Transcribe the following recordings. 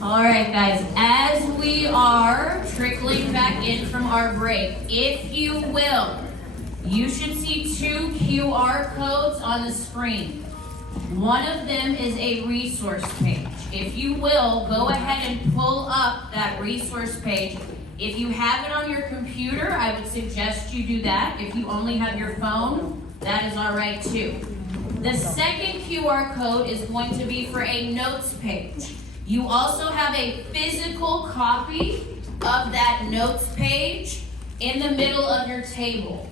All right, guys, as we are trickling back in from our break, if you will, you should see 2 QR codes on the screen. One of them is a resource page. If you will, go ahead and pull up that resource page. If you have it on your computer, I would suggest you do that. If you only have your phone, that is all right too. The second QR code is going to be for a notes page. You also have a physical copy of that notes page in the middle of your table.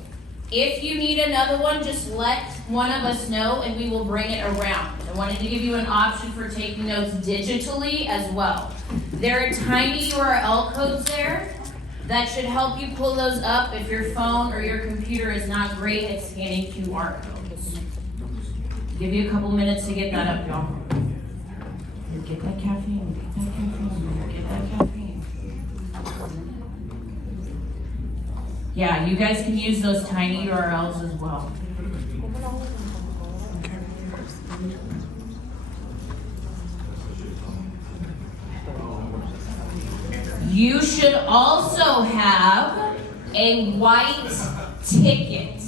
If you need another one, just let one of us know and we will bring it around. I wanted to give you an option for taking notes digitally as well. There are tiny URL codes there that should help you pull those up if your phone or your computer is not great at scanning QR codes. Give you a couple minutes to get that up, y'all. Get that caffeine, get that caffeine, get that caffeine. Yeah, you guys can use those tiny URLs as well. You should also have a white ticket.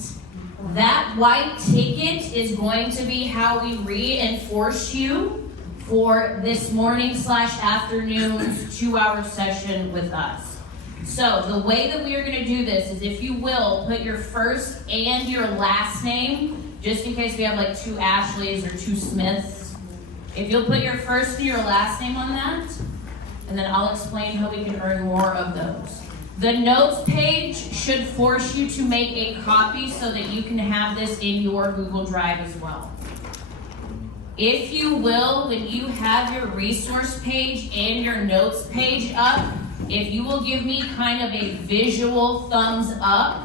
That white ticket is going to be how we reinforce you for this morning/afternoon's 2-hour session with us. So the way that we are going to do this is, if you will, put your first and your last name, just in case we have like 2 Ashleys or 2 Smiths. If you'll put your first and your last name on that, and then I'll explain how we can earn more of those. The notes page should force you to make a copy so that you can have this in your Google Drive as well. If you will, when you have your resource page and your notes page up, if you will give me kind of a visual thumbs up,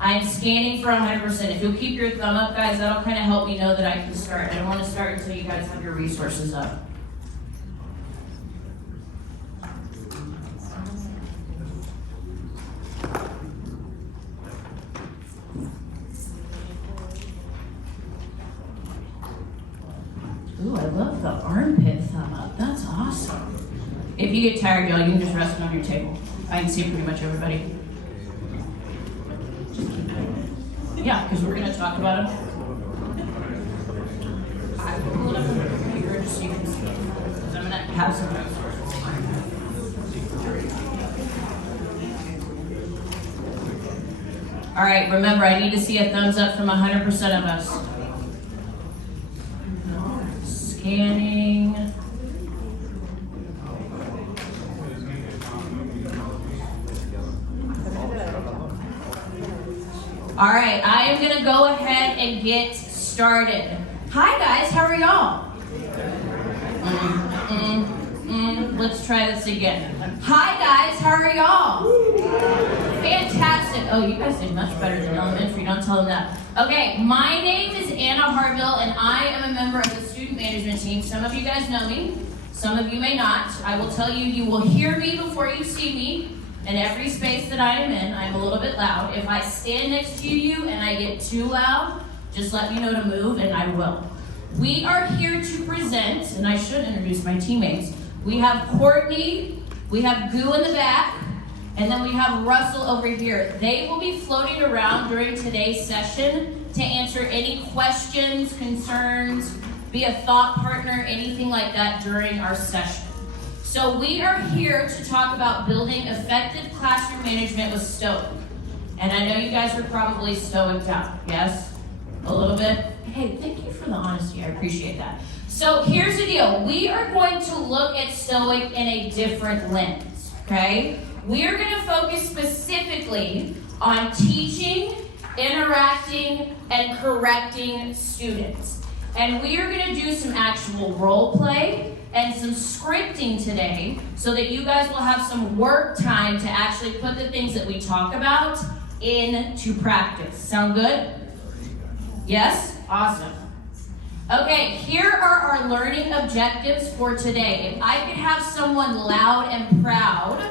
I'm scanning for 100%. If you'll keep your thumb up, guys, that'll kind of help me know that I can start. I don't want to start until you guys have your resources up. Ooh, I love the armpit thumb up. That's awesome. If you get tired, y'all, you can just rest it on your table. I can see pretty much everybody. Yeah, because we're going to talk about them. I will pull it up on the computer just so you can see. Because I'm going to have some notes. All right, remember, I need to see a thumbs up from 100% of us. Scanning. All right, I am going to go ahead and get started. Hi, guys. How are y'all? Let's try this again. Hi, guys. How are y'all? Fantastic. Oh, you guys did much better than elementary. Don't tell them that. Okay, my name is Anna Harville, and I am a member of the student management team. Some of you guys know me. Some of you may not. I will tell you, you will hear me before you see me. In every space that I am in, I'm a little bit loud. If I stand next to you and I get too loud, just let me know to move, and I will. We are here to present, and I should introduce my teammates. We have Courtney, we have Goo in the back, and then we have Russell over here. They will be floating around during today's session to answer any questions, concerns, be a thought partner, anything like that during our session. So we are here to talk about building effective classroom management with Stoic. And I know you guys are probably stoiced out, yes? A little bit? Hey, thank you for the honesty, I appreciate that. So here's the deal. We are going to look at Stoic in a different lens, okay? We are going to focus specifically on teaching, interacting, and correcting students. And we are going to do some actual role play and some scripting today so that you guys will have some work time to actually put the things that we talk about into practice. Sound good? Yes? Awesome. Okay, here are our learning objectives for today. If I could have someone loud and proud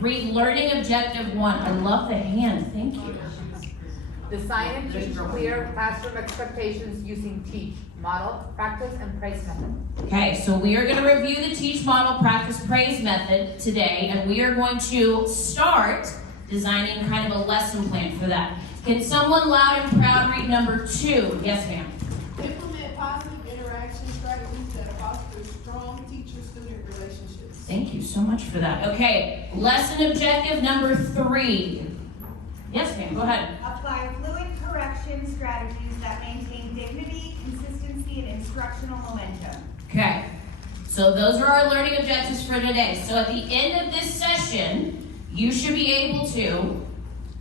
read learning objective 1. I love the hand, thank you. Design and teach clear classroom expectations using teach, model, practice, and praise method. Okay, so we are going to review the teach, model, practice, praise method today, and we are going to start designing kind of a lesson plan for that. Can someone loud and proud read number 2? Yes, ma'am. Implement positive interaction strategies that foster strong teacher-student relationships. Thank you so much for that. Okay, lesson objective number 3. Yes, ma'am, go ahead. Apply fluid correction strategies that maintain dignity, consistency, and instructional momentum. Okay, so those are our learning objectives for today. So at the end of this session, you should be able to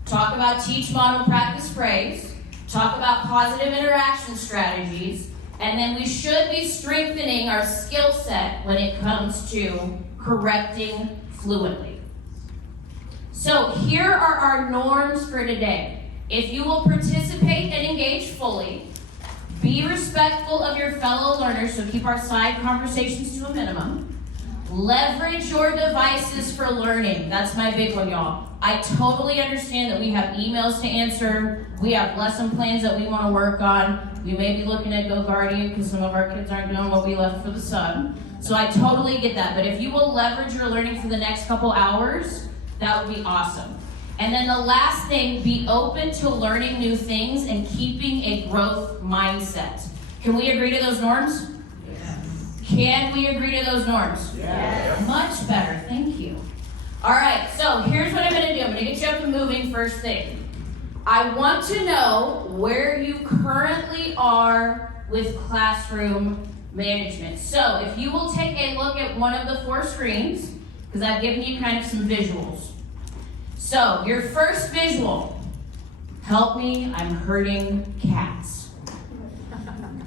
talk about teach, model, practice, praise, talk about positive interaction strategies, and then we should be strengthening our skill set when it comes to correcting fluently. So here are our norms for today. If you will participate and engage fully, be respectful of your fellow learners, so keep our side conversations to a minimum. Leverage your devices for learning. That's my big one, y'all. I totally understand that we have emails to answer. We have lesson plans that we want to work on. We may be looking at Go Guardian because some of our kids aren't doing what we left for the sub. So I totally get that. But if you will leverage your learning for the next couple hours, that would be awesome. And then the last thing, be open to learning new things and keeping a growth mindset. Can we agree to those norms? Can we agree to those norms? Yes. Much better, thank you. All right, so here's what I'm gonna do. I'm gonna get you up and moving first thing. I want to know where you currently are with classroom management. So if you will take a look at one of the 4 screens, because I've given you kind of some visuals. So your first visual, help me, I'm hurting cats.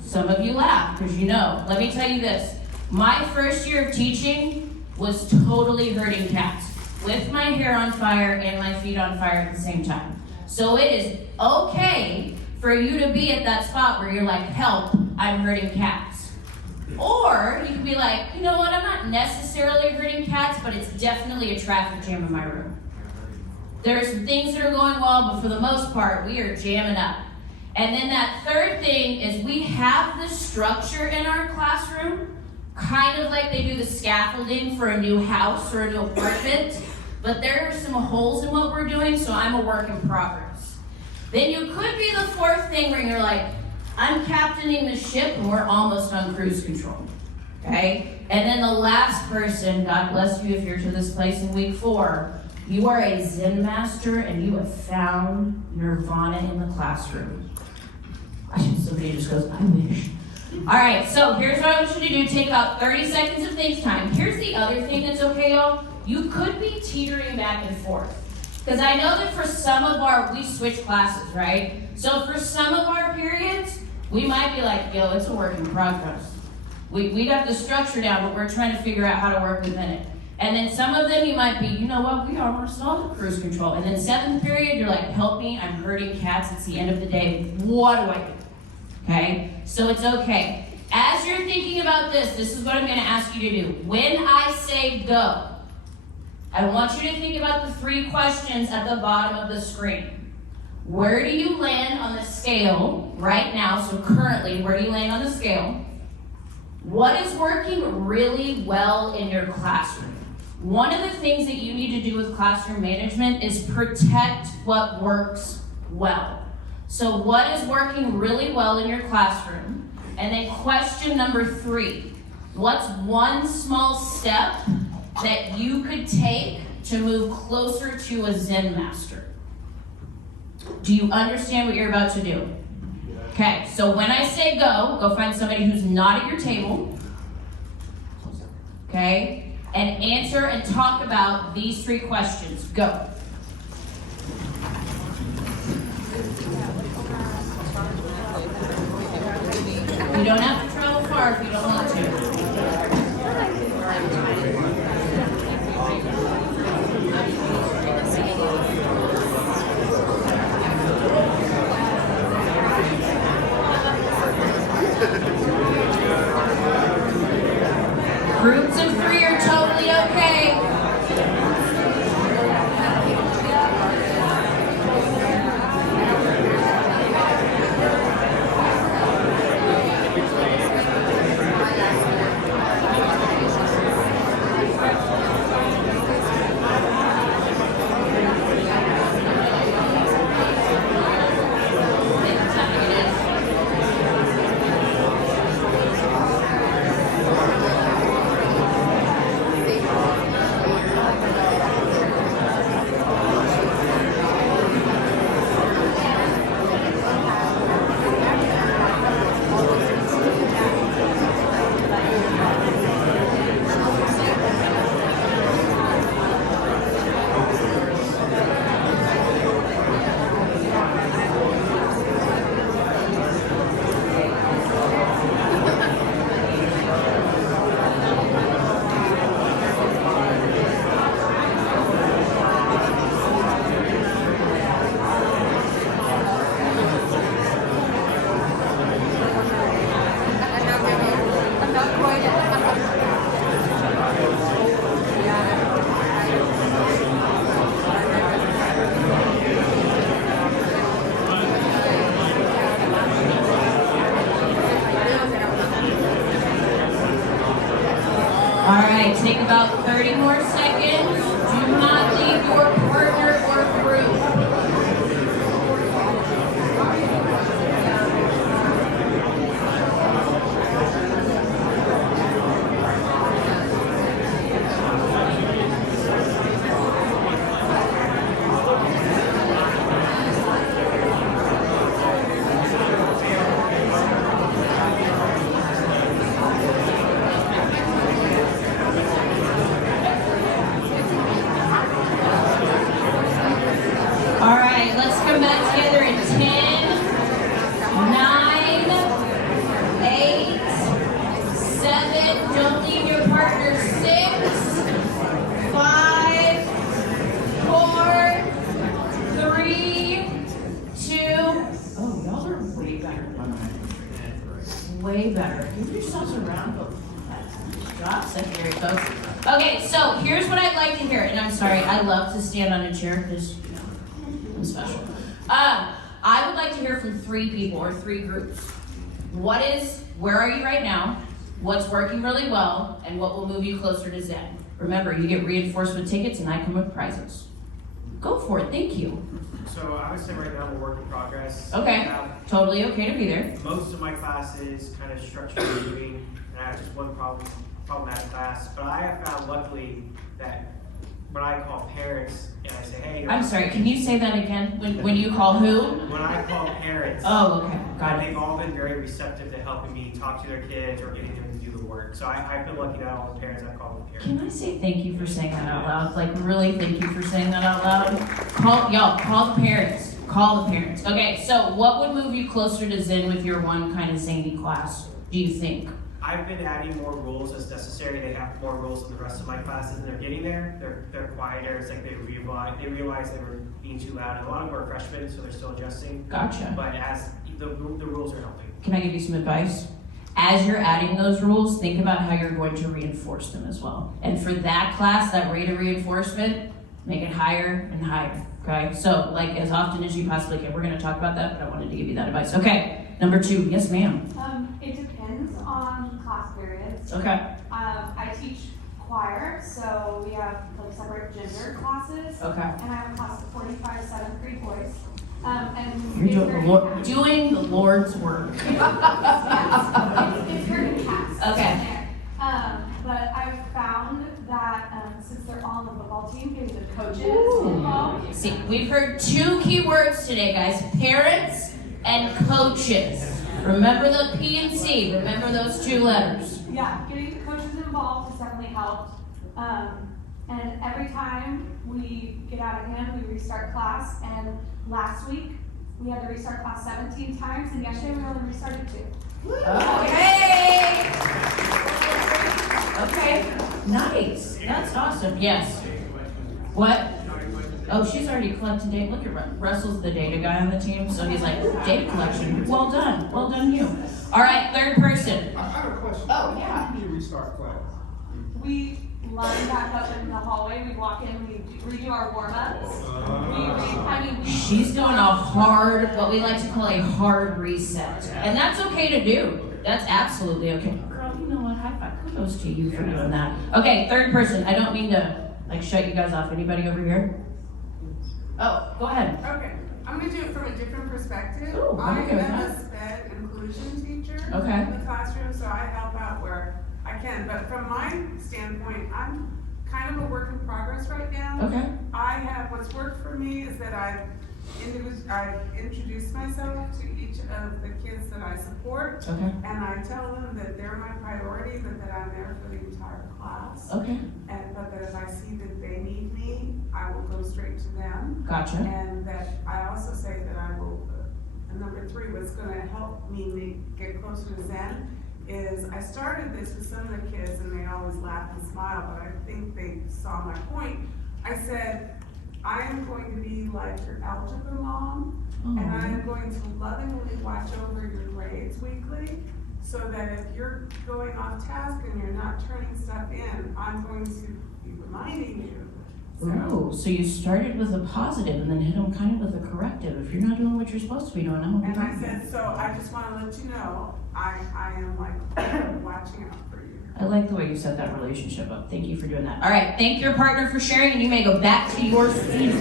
Some of you laugh because you know. Let me tell you this. My first year of teaching was totally hurting cats with my hair on fire and my feet on fire at the same time. So it is okay for you to be at that spot where you're like, help, I'm hurting cats. Or you can be like, you know what, I'm not necessarily hurting cats, but it's definitely a traffic jam in my room. There's things that are going well, but for the most part, we are jamming up. And then that third thing is we have the structure in our classroom, kind of like they do the scaffolding for a new house or a new apartment, but there are some holes in what we're doing, so I'm a work in progress. Then you could be the 4th thing where you're like, I'm captaining the ship and we're almost on cruise control, okay? And then the last person, God bless you if you're to this place in week 4, you are a Zen master and you have found nirvana in the classroom. Somebody just goes, I wish. All right, so here's what I want you to do. Take about 30 seconds of think time. Here's the other thing that's okay, y'all. You could be teetering back and forth. Because I know that for some of we switch classes, right? So for some of our periods, we might be like, yo, it's a work in progress. We got the structure down, but we're trying to figure out how to work within it. And then some of them you might be, you know what, we almost on the cruise control. And then 7th period, you're like, help me, I'm hurting cats, it's the end of the day. What do I do? Okay, so it's okay. As you're thinking about this is what I'm going to ask you to do. When I say go, I want you to think about the 3 questions at the bottom of the screen. Where do you land on the scale right now? So currently, where do you land on the scale? What is working really well in your classroom? One of the things that you need to do with classroom management is protect what works well. So what is working really well in your classroom? And then question number 3, what's one small step that you could take to move closer to a Zen master? Do you understand what you're about to do? Okay, so when I say go find somebody who's not at your table, okay, and answer and talk about these 3 questions. Go. You don't have to travel far if you don't want to. Groups of 3 are totally okay. All right, take about 30 more seconds. Do not leave your partner or group. All right, let's come back together in 10, 9, 8, 7, don't leave your partner, 6, 5, 4, 3, 2. Oh, y'all are way better. Way better. Give yourselves a round of job secondary folks. Okay, so here's what I'd like to hear, and I'm sorry, I love to stand on a chair because I'm special. I would like to hear from 3 people or 3 groups. Where are you right now? What's working really well, and what will move you closer to Zen? Remember, you get reinforcement tickets, and I come with prizes. Go for it. Thank you. So I would say right now I'm a work in progress. Okay. I have Totally okay to be there. most of my classes kind of structured reading, and I have just one problematic class. But I have found luckily that when I call parents and I say, hey, I'm sorry. Can you say that again? When you call who? when I call parents, Oh, okay. Got it. they've all been very receptive to helping me talk to their kids or getting them to do the work. So I feel lucky that all the parents I've called them parents. Can I say thank you for saying that out loud? Like, really, thank you for saying that out loud? Call the parents. Call the parents. Okay, so what would move you closer to Zen with your one kind of zany class, do you think? I've been adding more rules as necessary. They have more rules than the rest of my classes, and they're getting there. They're quieter. It's like they realized they were being too loud. And a lot of them are freshmen, so they're still adjusting. Gotcha. But as the rules are helping. Can I give you some advice? As you're adding those rules, think about how you're going to reinforce them as well. And for that class, that rate of reinforcement, make it higher and higher, okay? So, like, as often as you possibly can. We're gonna talk about that, but I wanted to give you that advice. Okay, number 2, yes ma'am. It depends on class periods. Okay, I teach choir, so we have like separate gender classes. okay. And I have a class of 45 7th grade boys. And You're it's doing very doing the Lord's work. Yes, it's very fast. Okay. But I've found that since they're all on the football team, getting the coaches involved. See, we've heard 2 key words today, guys. Parents and coaches. Remember the P and C. Remember those 2 letters. Yeah, getting the coaches involved has definitely helped. And every time we get out of hand, we restart class. And last week, we had to restart class 17 times, and yesterday we only restarted 2. Okay. Okay. Nice. That's awesome. Yes. What? Oh, she's already collected data. Look at Russell's the data guy on the team, so he's like, data collection. Well done. Well done, you. All right, 3rd person. I have a question. Oh, yeah. How do you restart class? We line back up in the hallway, we walk in, we redo our warm-ups. She's doing a hard, what we like to call a hard reset. And that's okay to do. That's absolutely okay. Girl, you know what? High five. Kudos to you for doing that. Okay, 3rd person. I don't mean to like shut you guys off. Anybody over here? Oh, go ahead. Okay, I'm gonna do it from a different perspective. Ooh, I'm okay with I'm that. a SPED inclusion teacher Okay. in the classroom, so I help out where I can. But from my standpoint, I'm kind of a work in progress right now. Okay. What's worked for me is that I've introduced myself to each of the kids that I support. Okay. And I tell them that they're my priority, but that I'm there for the entire class. Okay. But that if I see that they need me, I will go straight to them. Gotcha. And that I also say that I will, number 3, what's gonna help me get closer to Zen is I started this with some of the kids and they always laugh and smile, but I think they saw my point. I said, I am going to be like your algebra mom, and I am going to lovingly watch over your grades weekly, so that if you're going off task and you're not turning stuff in, I'm going to be reminding you. Ooh, so you started with a positive and then hit them kind of with a corrective. If you're not doing what you're supposed to be doing, I'm gonna And be I like, said, so I just wanna let you know, I am like watching out for you. I like the way you set that relationship up. Thank you for doing that. All right, thank your partner for sharing, and you may go back to your seat.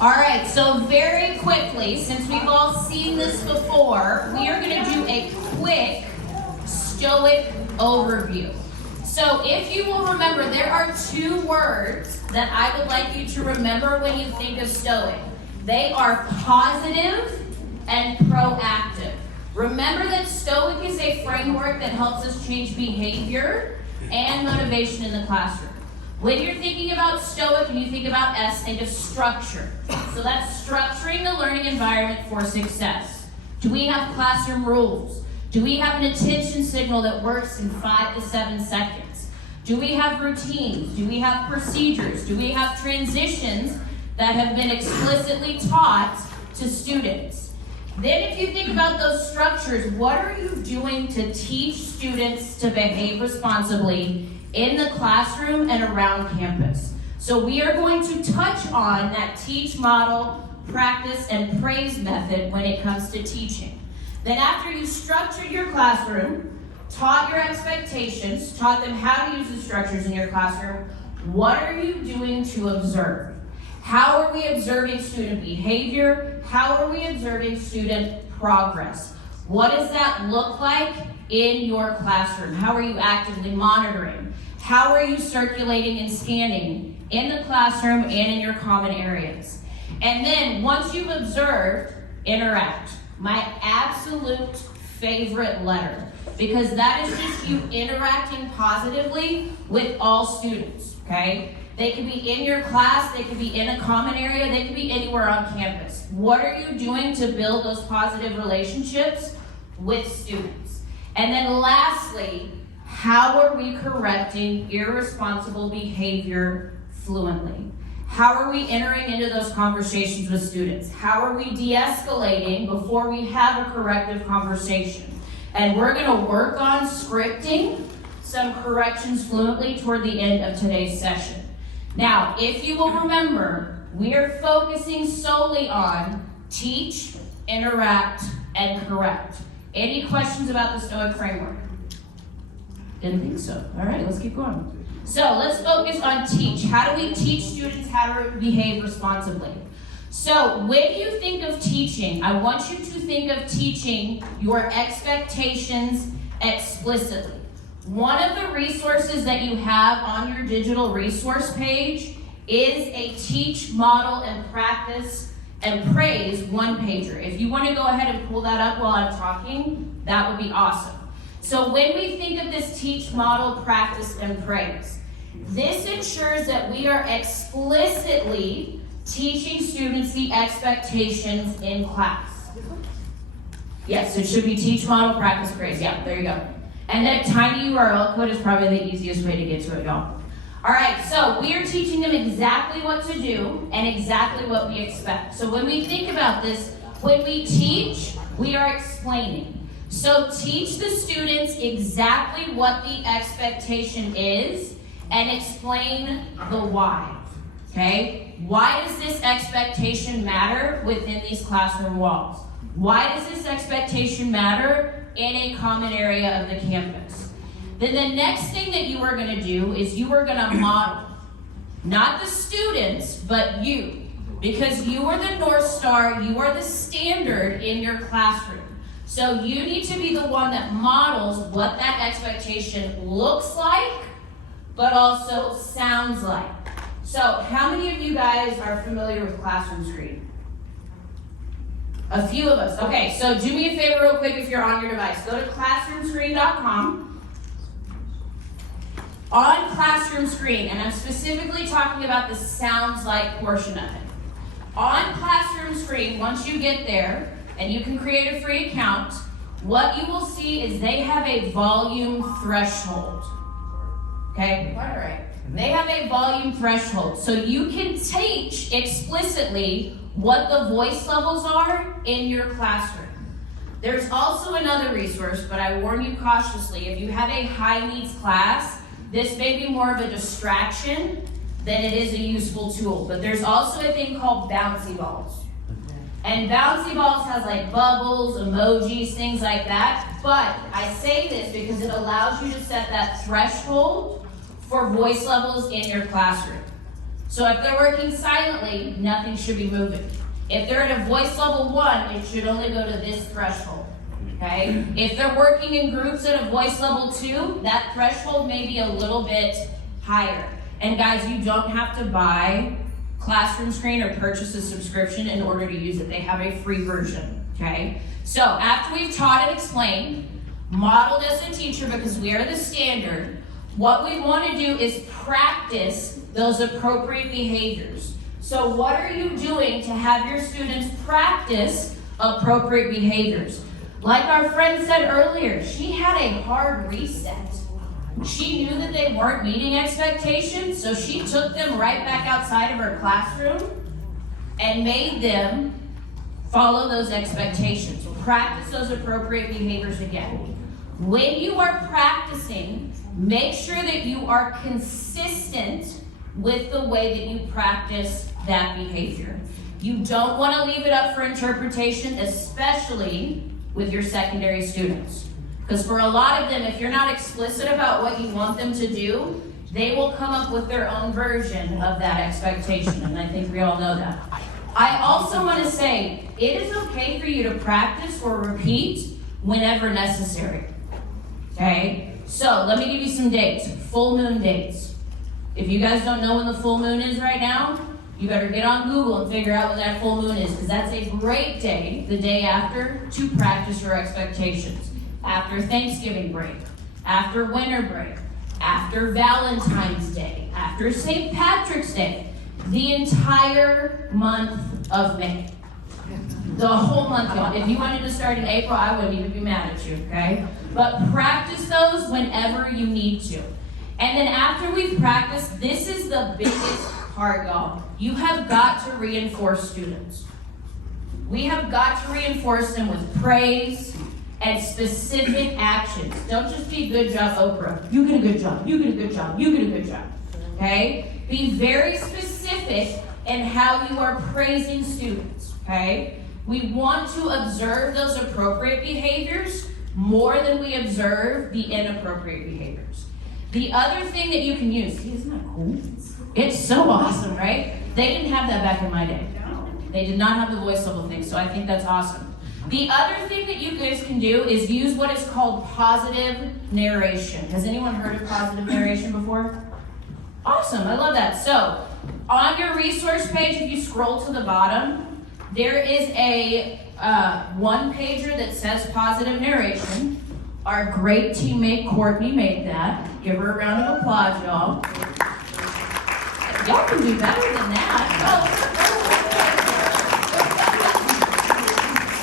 All right, so very quickly, since we've all seen this before, we are going to do a quick Stoic overview. So if you will remember, there are 2 words that I would like you to remember when you think of Stoic. They are positive and proactive. Remember that Stoic is a framework that helps us change behavior and motivation in the classroom. When you're thinking about Stoic and you think about S, think of structure. So that's structuring the learning environment for success. Do we have classroom rules? Do we have an attention signal that works in 5 to 7 seconds? Do we have routines? Do we have procedures? Do we have transitions that have been explicitly taught to students? Then if you think about those structures, what are you doing to teach students to behave responsibly in the classroom and around campus? So we are going to touch on that teach, model, practice, and praise method when it comes to teaching. Then after you structured your classroom, taught your expectations, taught them how to use the structures in your classroom, what are you doing to observe? How are we observing student behavior? How are we observing student progress? What does that look like in your classroom? How are you actively monitoring? How are you circulating and scanning in the classroom and in your common areas? And then once you've observed, interact. My absolute favorite letter, because that is just you interacting positively with all students, okay? They could be in your class, they could be in a common area, they could be anywhere on campus. What are you doing to build those positive relationships with students? And then lastly, how are we correcting irresponsible behavior fluently? How are we entering into those conversations with students? How are we de-escalating before we have a corrective conversation? And we're gonna work on scripting some corrections fluently toward the end of today's session. Now, if you will remember, we are focusing solely on teach, interact, and correct. Any questions about the Stoic framework? Didn't think so. All right, let's keep going. So let's focus on teach. How do we teach students how to behave responsibly? So when you think of teaching, I want you to think of teaching your expectations explicitly. One of the resources that you have on your digital resource page is a teach, model, and practice and praise one-pager. If you want to go ahead and pull that up while I'm talking, that would be awesome. So when we think of this teach, model, practice, and praise, this ensures that we are explicitly teaching students the expectations in class. Yes, it should be teach, model, practice, praise. Yeah, there you go. And that tiny URL code is probably the easiest way to get to it, y'all. All right, so we are teaching them exactly what to do and exactly what we expect. So when we think about this, when we teach, we are explaining. So teach the students exactly what the expectation is and explain the why, okay? Why does this expectation matter within these classroom walls? Why does this expectation matter in a common area of the campus? Then the next thing that you are going to do is you are going to model. Not the students, but you. Because you are the North Star, you are the standard in your classroom. So you need to be the one that models what that expectation looks like, but also sounds like. So how many of you guys are familiar with Classroom Screen? A few of us. Okay, so do me a favor real quick if you're on your device. Go to classroomscreen.com. On Classroom Screen, and I'm specifically talking about the sounds like portion of it. On Classroom Screen, once you get there, and you can create a free account, what you will see is they have a volume threshold. Okay, all right. They have a volume threshold. So you can teach explicitly what the voice levels are in your classroom. There's also another resource, but I warn you cautiously, if you have a high needs class, this may be more of a distraction than it is a useful tool. But there's also a thing called bouncy balls. And Bouncy Balls has like bubbles, emojis, things like that. But I say this because it allows you to set that threshold for voice levels in your classroom. So if they're working silently, nothing should be moving. If they're at a voice level 1, it should only go to this threshold. Okay? If they're working in groups at a voice level 2, that threshold may be a little bit higher. And guys, you don't have to buy Classroom Screen or purchase a subscription in order to use it. They have a free version, okay? So after we've taught and explained, modeled as a teacher because we are the standard, what we want to do is practice those appropriate behaviors. So what are you doing to have your students practice appropriate behaviors? Like our friend said earlier, she had a hard reset. She knew that they weren't meeting expectations, so she took them right back outside of her classroom and made them follow those expectations. Practice those appropriate behaviors again. When you are practicing, make sure that you are consistent with the way that you practice that behavior. You don't want to leave it up for interpretation, especially with your secondary students. Because for a lot of them, if you're not explicit about what you want them to do, they will come up with their own version of that expectation, and I think we all know that. I also want to say, it is okay for you to practice or repeat whenever necessary, okay? So, let me give you some dates, full moon dates. If you guys don't know when the full moon is right now, you better get on Google and figure out when that full moon is, because that's a great day, the day after, to practice your expectations. After Thanksgiving break, after winter break, after Valentine's Day, after St. Patrick's Day, the entire month of May. The whole month, y'all. If you wanted to start in April, I wouldn't even be mad at you, okay? But practice those whenever you need to. And then after we've practiced, this is the biggest part, y'all. You have got to reinforce students. We have got to reinforce them with praise and specific actions. Don't just be good job, Oprah. You get a good job, you get a good job, you get a good job. Okay? Be very specific in how you are praising students. Okay? We want to observe those appropriate behaviors more than we observe the inappropriate behaviors. The other thing that you can use, see, isn't that cool? It's so awesome, right? They didn't have that back in my day. They did not have the voice level thing, so I think that's awesome. The other thing that you guys can do is use what is called positive narration. Has anyone heard of positive narration before? Awesome, I love that. So, on your resource page, if you scroll to the bottom, there is a one-pager that says positive narration. Our great teammate Courtney made that. Give her a round of applause, y'all. Y'all can do better than that.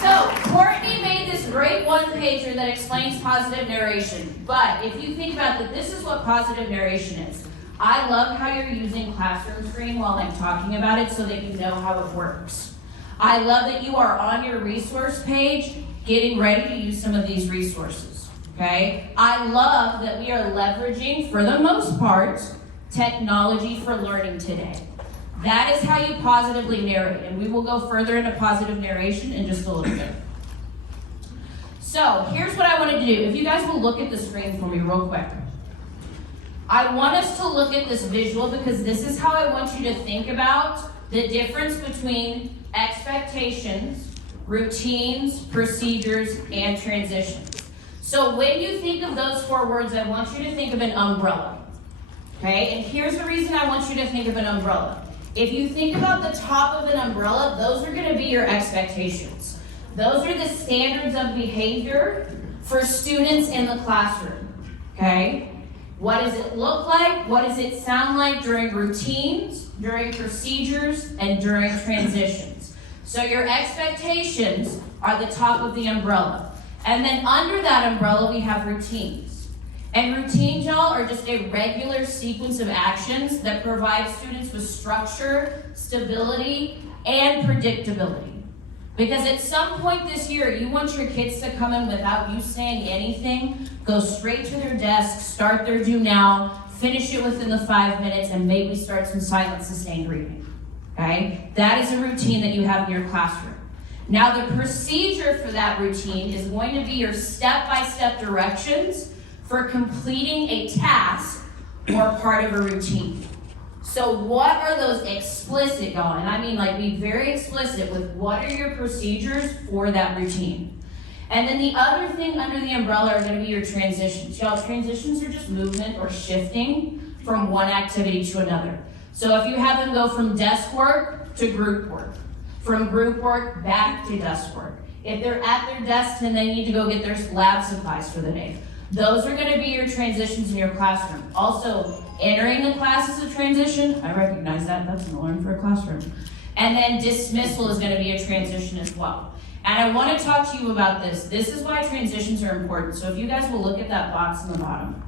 So, Courtney made this great one-pager that explains positive narration. But if you think about that, this is what positive narration is. I love how you're using Classroom Screen while I'm talking about it so that you know how it works. I love that you are on your resource page getting ready to use some of these resources. Okay? I love that we are leveraging, for the most part, technology for learning today. That is how you positively narrate, and we will go further into positive narration in just a little bit. So, here's what I wanted to do. If you guys will look at the screen for me real quick. I want us to look at this visual because this is how I want you to think about the difference between expectations, routines, procedures, and transitions. So when you think of those four words, I want you to think of an umbrella. Okay, and here's the reason I want you to think of an umbrella. If you think about the top of an umbrella, those are going to be your expectations. Those are the standards of behavior for students in the classroom. Okay? What does it look like? What does it sound like during routines, during procedures, and during transitions? So your expectations are the top of the umbrella. And then under that umbrella, we have routines. And routines, y'all, are just a regular sequence of actions that provide students with structure, stability, and predictability. Because at some point this year, you want your kids to come in without you saying anything, go straight to their desk, start their do now, finish it within the 5 minutes, and maybe start some silent sustained reading. Okay? That is a routine that you have in your classroom. Now the procedure for that routine is going to be your step-by-step directions for completing a task or part of a routine. So what are those explicit, y'all? And I mean like be very explicit with what are your procedures for that routine. And then the other thing under the umbrella are gonna be your transitions. Y'all, transitions are just movement or shifting from one activity to another. So if you have them go from desk work to group work, from group work back to desk work. If they're at their desk and they need to go get their lab supplies for the day, those are gonna be your transitions in your classroom. Also, entering the class is a transition. I recognize that, that's an alarm for a classroom. And then dismissal is gonna be a transition as well. And I wanna talk to you about this. This is why transitions are important. So if you guys will look at that box in the bottom,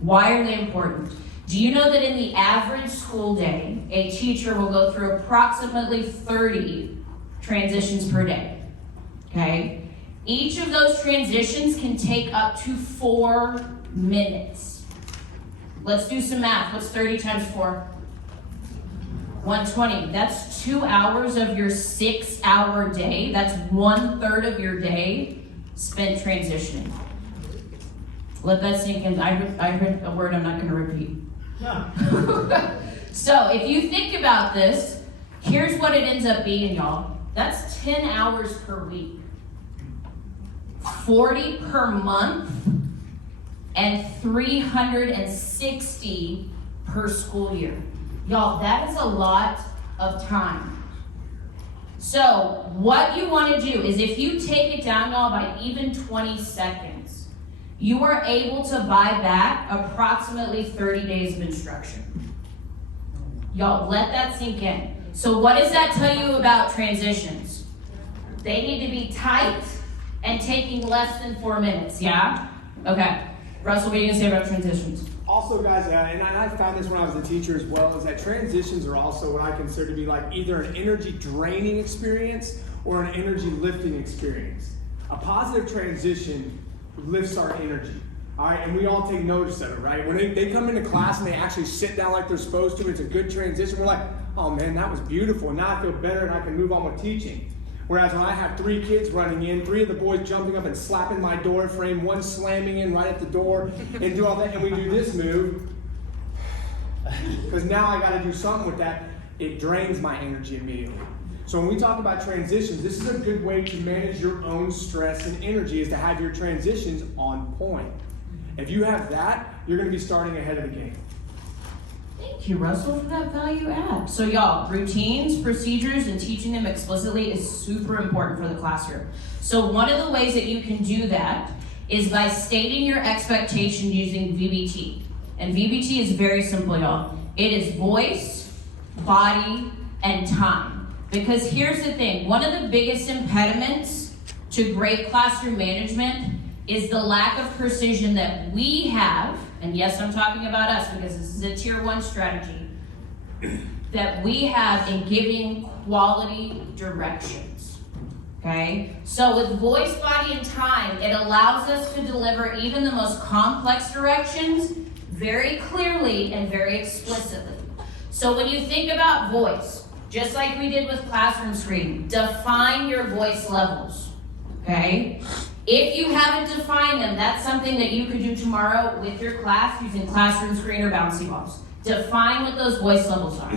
why are they important? Do you know that in the average school day, a teacher will go through approximately 30 transitions per day, okay? Each of those transitions can take up to 4 minutes. Let's do some math. What's 30 times 4? 120. That's 2 hours of your 6-hour day. That's 1/3 of your day spent transitioning. Let that sink in. I heard a word I'm not going to repeat. So if you think about this, here's what it ends up being, y'all. That's 10 hours per week, 40 per month, and 360 per school year. Y'all, that is a lot of time. So what you want to do is if you take it down, y'all, by even 20 seconds, you are able to buy back approximately 30 days of instruction. Y'all, let that sink in. So what does that tell you about transitions? They need to be tight and taking less than 4 minutes, yeah? Okay. Russell, what are you gonna say about transitions? Also, guys, and I found this when I was a teacher as well, is that transitions are also what I consider to be like either an energy draining experience or an energy lifting experience. A positive transition lifts our energy, all right? And we all take notice of it, right? When they come into class and they actually sit down like they're supposed to, it's a good transition. We're like, oh man, that was beautiful. Now I feel better and I can move on with teaching. Whereas when I have 3 kids running in, 3 of the boys jumping up and slapping my door frame, 1 slamming in right at the door, and do all that, and we do this move, because now I got to do something with that, it drains my energy immediately. So when we talk about transitions, this is a good way to manage your own stress and energy, is to have your transitions on point. If you have that, you're going to be starting ahead of the game. Thank you, Russell, for that value add. So y'all, routines, procedures, and teaching them explicitly is super important for the classroom. So one of the ways that you can do that is by stating your expectation using VBT. And VBT is very simple, y'all. It is voice, body, and time. Because here's the thing, one of the biggest impediments to great classroom management is the lack of precision that we have, and yes, I'm talking about us because this is a tier 1 strategy, that we have in giving quality directions, okay? So with voice, body, and time, it allows us to deliver even the most complex directions very clearly and very explicitly. So when you think about voice, just like we did with classroom screening, define your voice levels, okay? If you haven't defined them, that's something that you could do tomorrow with your class using classroom screen or bouncy balls. Define what those voice levels are,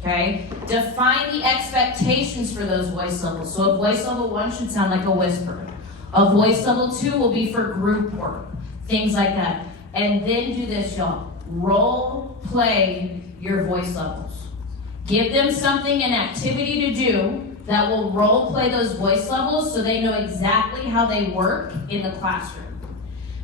okay? Define the expectations for those voice levels. So a voice level 1 should sound like a whisper. A voice level 2 will be for group work, things like that. And then do this, y'all. Role play your voice levels. Give them something, an activity to do that will role play those voice levels so they know exactly how they work in the classroom.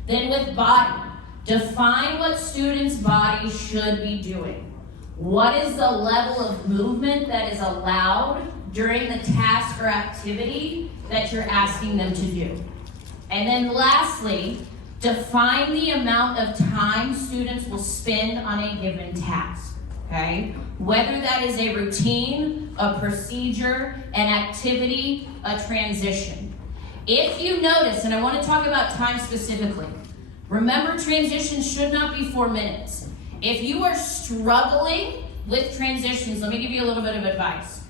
Then with body, define what students' bodies should be doing. What is the level of movement that is allowed during the task or activity that you're asking them to do? And then lastly, define the amount of time students will spend on a given task, okay? Whether that is a routine, a procedure, an activity, a transition. If you notice, and I want to talk about time specifically, remember transitions should not be 4 minutes. If you are struggling with transitions, let me give you a little bit of advice.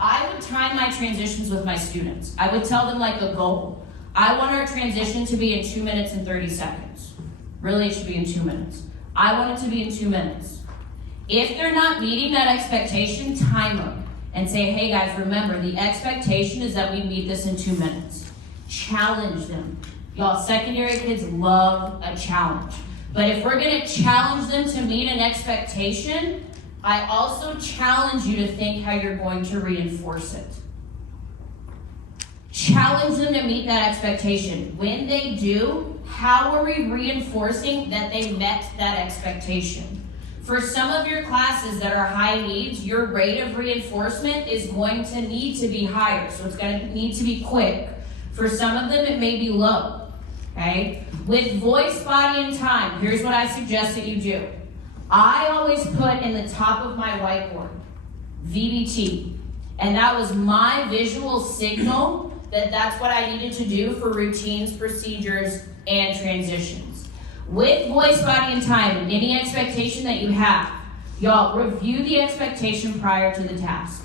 I would time my transitions with my students. I would tell them like a goal. I want our transition to be in 2 minutes and 30 seconds. Really, it should be in 2 minutes. I want it to be in 2 minutes. If they're not meeting that expectation, time them and say, hey guys, remember, the expectation is that we meet this in 2 minutes. Challenge them. Y'all, secondary kids love a challenge. But if we're gonna challenge them to meet an expectation, I also challenge you to think how you're going to reinforce it. Challenge them to meet that expectation. When they do, how are we reinforcing that they met that expectation? For some of your classes that are high needs, your rate of reinforcement is going to need to be higher, so it's going to need to be quick. For some of them, it may be low, okay? With voice, body, and time, here's what I suggest that you do. I always put in the top of my whiteboard, VBT, and that was my visual signal that that's what I needed to do for routines, procedures, and transitions. With voice, body, and time, and any expectation that you have, y'all, review the expectation prior to the task.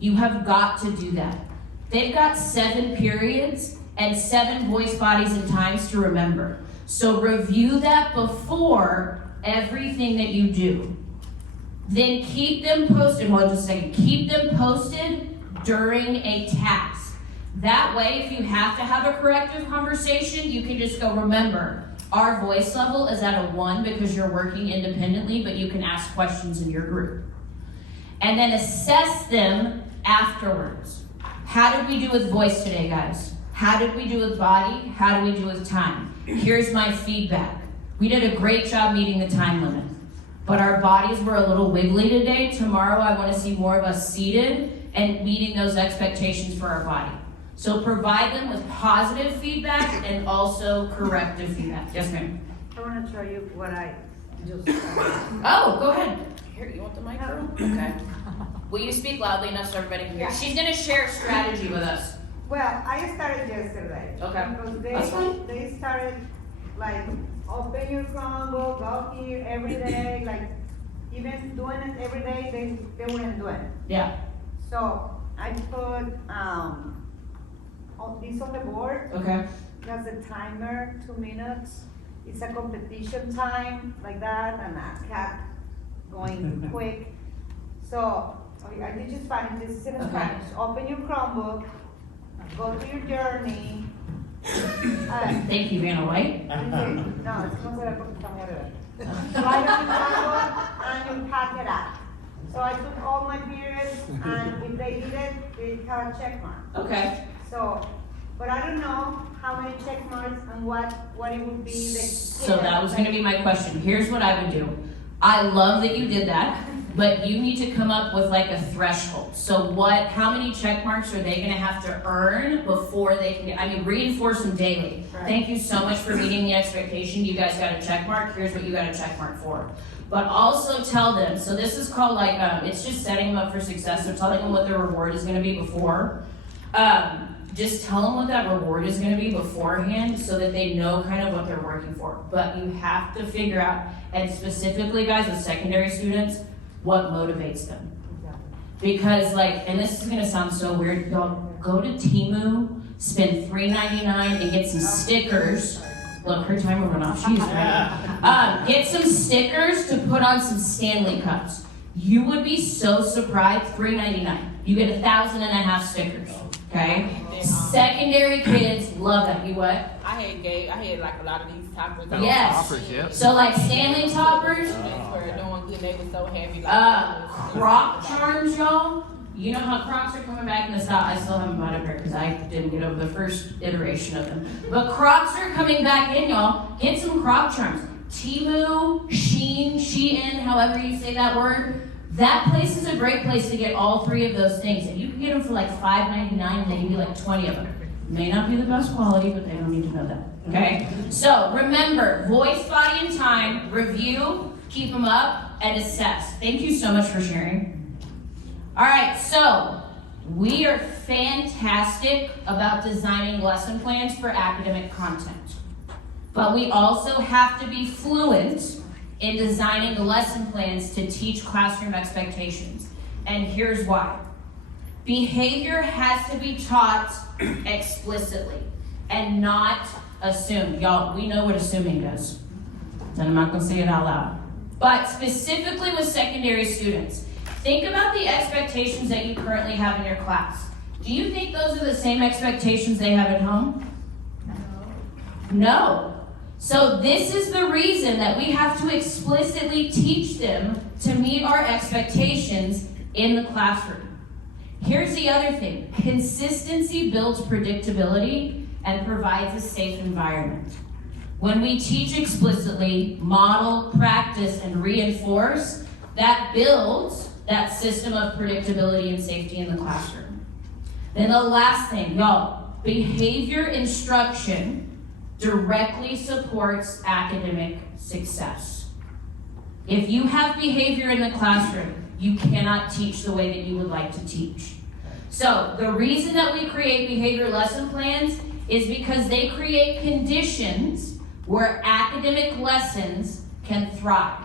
You have got to do that. They've got 7 periods and 7 voice, bodies, and times to remember. So review that before everything that you do. Then keep them posted, hold on just a second, keep them posted during a task. That way, if you have to have a corrective conversation, you can just go, remember, our voice level is at a 1 because you're working independently, but you can ask questions in your group. And then assess them afterwards. How did we do with voice today, guys? How did we do with body? How do we do with time? Here's my feedback. We did a great job meeting the time limit, but our bodies were a little wiggly today. Tomorrow, I want to see more of us seated and meeting those expectations for our body. So provide them with positive feedback and also corrective feedback. Yes, ma'am. I want to show you what I just. Oh, go ahead. Here, you want the mic, girl? Okay. Will you speak loudly enough so everybody can hear? Yeah. She's gonna share strategy with us. Well, I started yesterday. Okay. Because That's fine. they started like open your Chromebook, go here every day, like even doing it every day, they weren't doing it. Yeah. So I put this on the board. Okay. That's a timer, 2 minutes. It's a competition time like that, and a cat going quick. So I did just Spanish. This is in Okay. Spanish. Open your Chromebook, go to your journey. Thank you, Vanna White. No, it's no será porque está muy arriba. Write on your Chromebook and you pack it up. So I took all my periods, and if they did it, they have a check mark. Okay. So, but I don't know how many check marks and what it would be the. So that was gonna be my question. Here's what I would do. I love that you did that, but you need to come up with like a threshold. So how many check marks are they gonna have to earn before they can reinforce them daily. Right. Thank you so much for meeting the expectation. You guys got a check mark. Here's what you got a check mark for. But also tell them, so this is called it's just setting them up for success. So telling them what their reward is gonna be before. Just tell them what that reward is gonna be beforehand so that they know kind of what they're working for. But you have to figure out, and specifically guys with secondary students, what motivates them. Because and this is gonna sound so weird, y'all go to Temu, spend $3.99 and get some stickers. Look, her timer went off, she's ready. Get some stickers to put on some Stanley cups. You would be so surprised, $3.99. You get 1,500 stickers, okay? Secondary kids love that. You what? I had like a lot of these toppers. Yes. Toppers, yep. So like Stanley toppers, They were doing good. They were so happy. Like, Croc charms, y'all. You know how Crocs are coming back in the style. I still haven't bought a pair because I didn't get over the first iteration of them. But Crocs are coming back in, y'all. Get some Croc charms. Temu, Shein, however you say that word. That place is a great place to get all 3 of those things. And you can get them for like $5.99 and they give you like 20 of them. May not be the best quality, but they don't need to know that. Okay? So remember, voice, body, and time, review, keep them up, and assess. Thank you so much for sharing. All right, so we are fantastic about designing lesson plans for academic content. But we also have to be fluent in designing the lesson plans to teach classroom expectations. And here's why. Behavior has to be taught explicitly and not assumed. Y'all, we know what assuming does. And I'm not going to say it out loud. But specifically with secondary students, think about the expectations that you currently have in your class. Do you think those are the same expectations they have at home? No. So this is the reason that we have to explicitly teach them to meet our expectations in the classroom. Here's the other thing. Consistency builds predictability and provides a safe environment. When we teach explicitly, model, practice, and reinforce, that builds that system of predictability and safety in the classroom. Then the last thing, y'all, behavior instruction directly supports academic success. If you have behavior in the classroom, you cannot teach the way that you would like to teach. So the reason that we create behavior lesson plans is because they create conditions where academic lessons can thrive.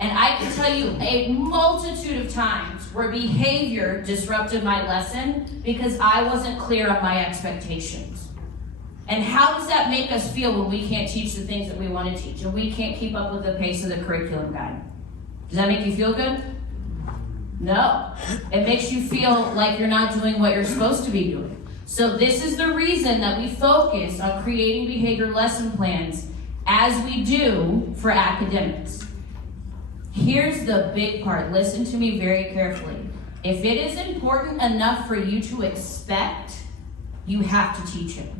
And I can tell you a multitude of times where behavior disrupted my lesson because I wasn't clear on my expectations. And how does that make us feel when we can't teach the things that we want to teach and we can't keep up with the pace of the curriculum guide? Does that make you feel good? No. It makes you feel like you're not doing what you're supposed to be doing. So this is the reason that we focus on creating behavior lesson plans as we do for academics. Here's the big part. Listen to me very carefully. If it is important enough for you to expect, you have to teach it.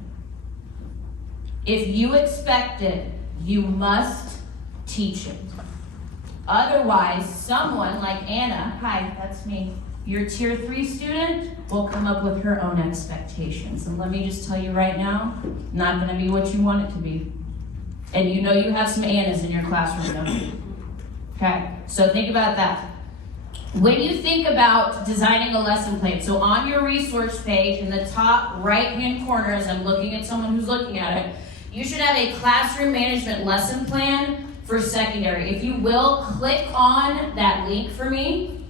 If you expect it, you must teach it. Otherwise, someone like Anna, hi, that's me, your tier 3 student, will come up with her own expectations. And let me just tell you right now, not gonna be what you want it to be. And you know you have some Annas in your classroom, don't you? Okay, so think about that. When you think about designing a lesson plan, so on your resource page in the top right-hand corner, as I'm looking at someone who's looking at it, you should have a classroom management lesson plan for secondary. If you will, click on that link for me.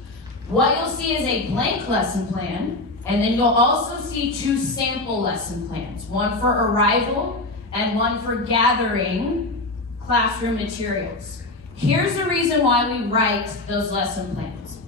What you'll see is a blank lesson plan, and then you'll also see 2 sample lesson plans, one for arrival and one for gathering classroom materials. Here's the reason why we write those lesson plans.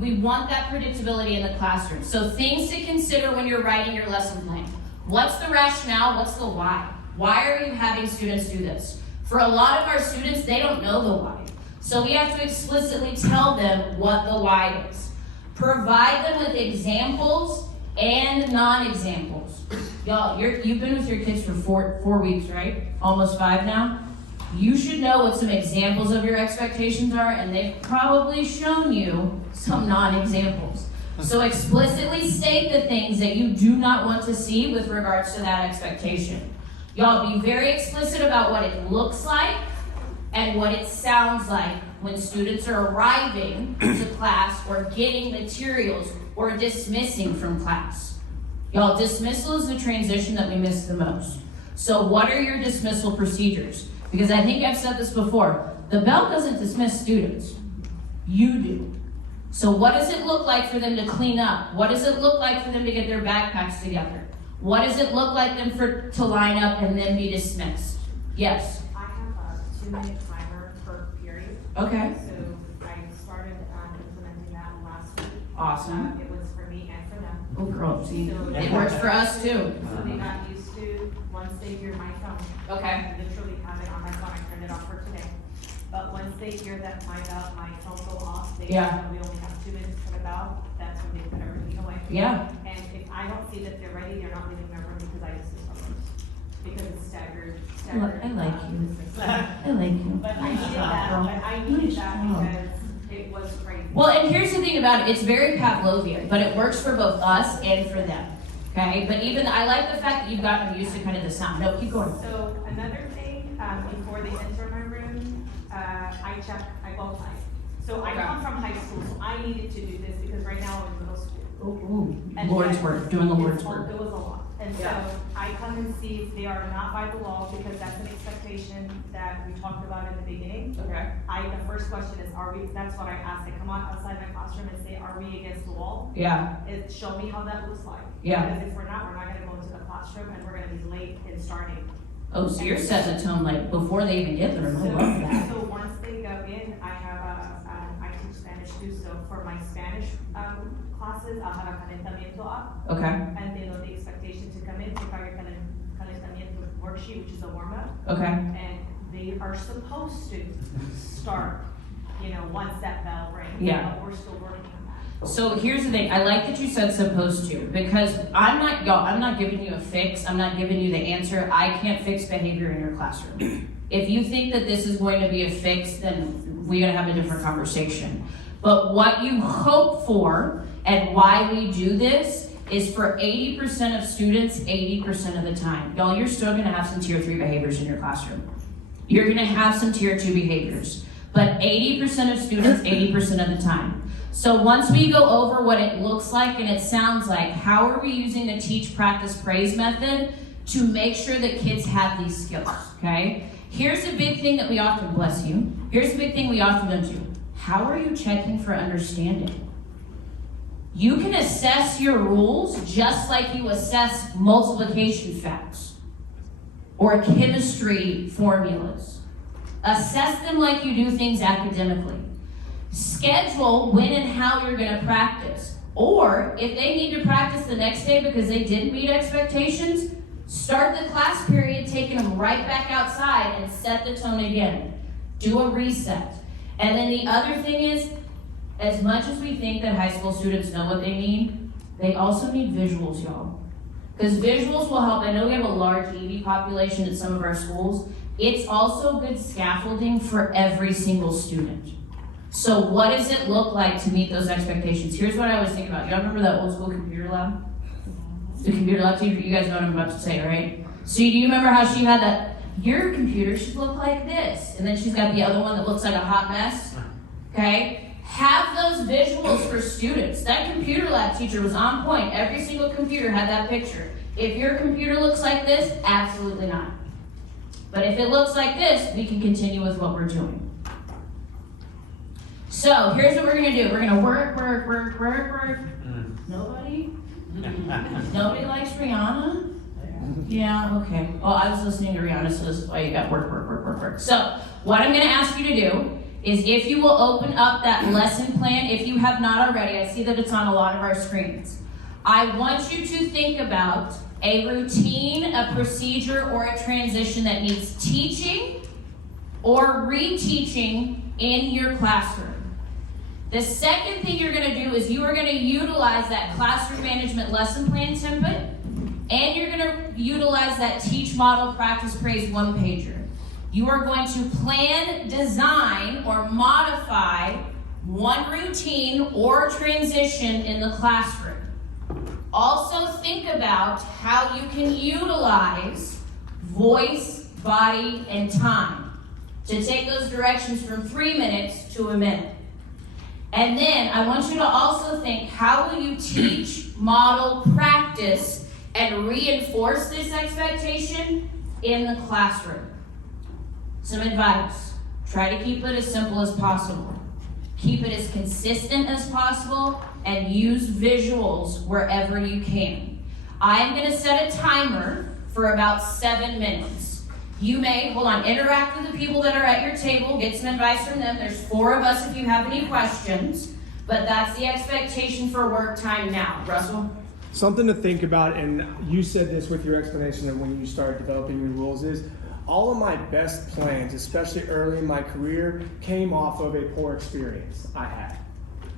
We want that predictability in the classroom. So things to consider when you're writing your lesson plan. What's the rationale? What's the why? Why are you having students do this? For a lot of our students, they don't know the why. So we have to explicitly tell them what the why is. Provide them with examples and non-examples. Y'all, you've been with your kids for 4 weeks, right? Almost 5 now. You should know what some examples of your expectations are, and they've probably shown you some non-examples. So explicitly state the things that you do not want to see with regards to that expectation. Y'all be very explicit about what it looks like and what it sounds like when students are arriving to class or getting materials or dismissing from class. Y'all, dismissal is the transition that we miss the most. So what are your dismissal procedures? Because I think I've said this before, the bell doesn't dismiss students, you do. So what does it look like for them to clean up? What does it look like for them to get their backpacks together? What does it look like them to line up and then be dismissed? Yes? I have a 2-minute timer per period. Okay. So I started implementing that last week. Awesome. It was for me and for them. Oh, girl, see, So it works for us too. So they got used to, once they hear my phone. Okay. I literally have it on my phone, I turned it off for today. But once they hear that my phone go off, they Yeah. know we only have 2 minutes for the bell, that's when they put everything away. Yeah. And if I don't see that they're ready, they're not leaving my room because I just dismiss. Because it's staggered. I like you. I like you. But I needed that because it was crazy. Well, and here's the thing about it, it's very Pavlovian, but it works for both us and for them. Okay, but even, I like the fact that you've gotten used to kind of the sound. No, keep going. So another thing, before they enter my room, I go time. So I come from high school, so I needed to do this because right now I'm in middle school. Ooh, And Lord's then work, doing the Lord's It work. was a lot. And so Yeah. I come and see if they are not by the wall, because that's an expectation that we talked about in the beginning. Okay. The first question is, that's what I ask, I come on outside my classroom and say, are we against the wall? Yeah. Show me how that looks like. Yeah. Because if we're not gonna go into the classroom and we're gonna be late in starting. Oh, so you're setting the tone like before they even get there. I love that. So once they go in, I teach Spanish too, so for my Spanish, classes, I'll have a calentamiento up. Okay. And they know the expectation to come in, take out your calentamiento worksheet, which is a warm-up. Okay. And they are supposed to start, once that bell rings. Yeah. But we're still working on that. So here's the thing. I like that you said supposed to, because I'm not giving you a fix. I'm not giving you the answer. I can't fix behavior in your classroom. If you think that this is going to be a fix, then we're gonna have a different conversation. But what you hope for and why we do this is for 80% of students, 80% of the time. Y'all, you're still gonna have some tier 3 behaviors in your classroom. You're gonna have some tier 2 behaviors. But 80% of students, 80% of the time. So once we go over what it looks like and it sounds like, how are we using the teach, practice, praise method to make sure that kids have these skills, okay? Here's a big thing that we often, bless you, here's a big thing we often don't do. How are you checking for understanding? You can assess your rules just like you assess multiplication facts or chemistry formulas. Assess them like you do things academically. Schedule when and how you're gonna practice. Or if they need to practice the next day because they didn't meet expectations, start the class period taking them right back outside and set the tone again. Do a reset. And then the other thing is, as much as we think that high school students know what they need, they also need visuals, y'all. Because visuals will help. I know we have a large EV population at some of our schools. It's also good scaffolding for every single student. So what does it look like to meet those expectations? Here's what I was thinking about. Y'all remember that old school computer lab? The computer lab teacher, you guys know what I'm about to say, right? So do you remember how she had that, your computer should look like this, and then she's got the other one that looks like a hot mess, okay? Have those visuals for students. That computer lab teacher was on point. Every single computer had that picture. If your computer looks like this, absolutely not. But if it looks like this, we can continue with what we're doing. So here's what we're gonna do. We're gonna work. Nobody? Nobody likes Rihanna? Yeah, okay. Well, I was listening to Rihanna, so this is why you got work. So what I'm gonna ask you to do is if you will open up that lesson plan, if you have not already, I see that it's on a lot of our screens. I want you to think about a routine, a procedure, or a transition that needs teaching or reteaching in your classroom. The second thing you're gonna do is you are gonna utilize that classroom management lesson plan template, and you're gonna utilize that teach, model, practice, praise one-pager. You are going to plan, design, or modify one routine or transition in the classroom. Also think about how you can utilize voice, body, and time to take those directions from 3 minutes to a minute. And then I want you to also think, how will you teach, model, practice, and reinforce this expectation in the classroom? Some advice. Try to keep it as simple as possible. Keep it as consistent as possible, and use visuals wherever you can. I'm gonna set a timer for about 7 minutes. You may, interact with the people that are at your table, get some advice from them. There's 4 of us if you have any questions, but that's the expectation for work time now. Russell? Something to think about, and you said this with your explanation of when you started developing your rules, is all of my best plans, especially early in my career, came off of a poor experience I had.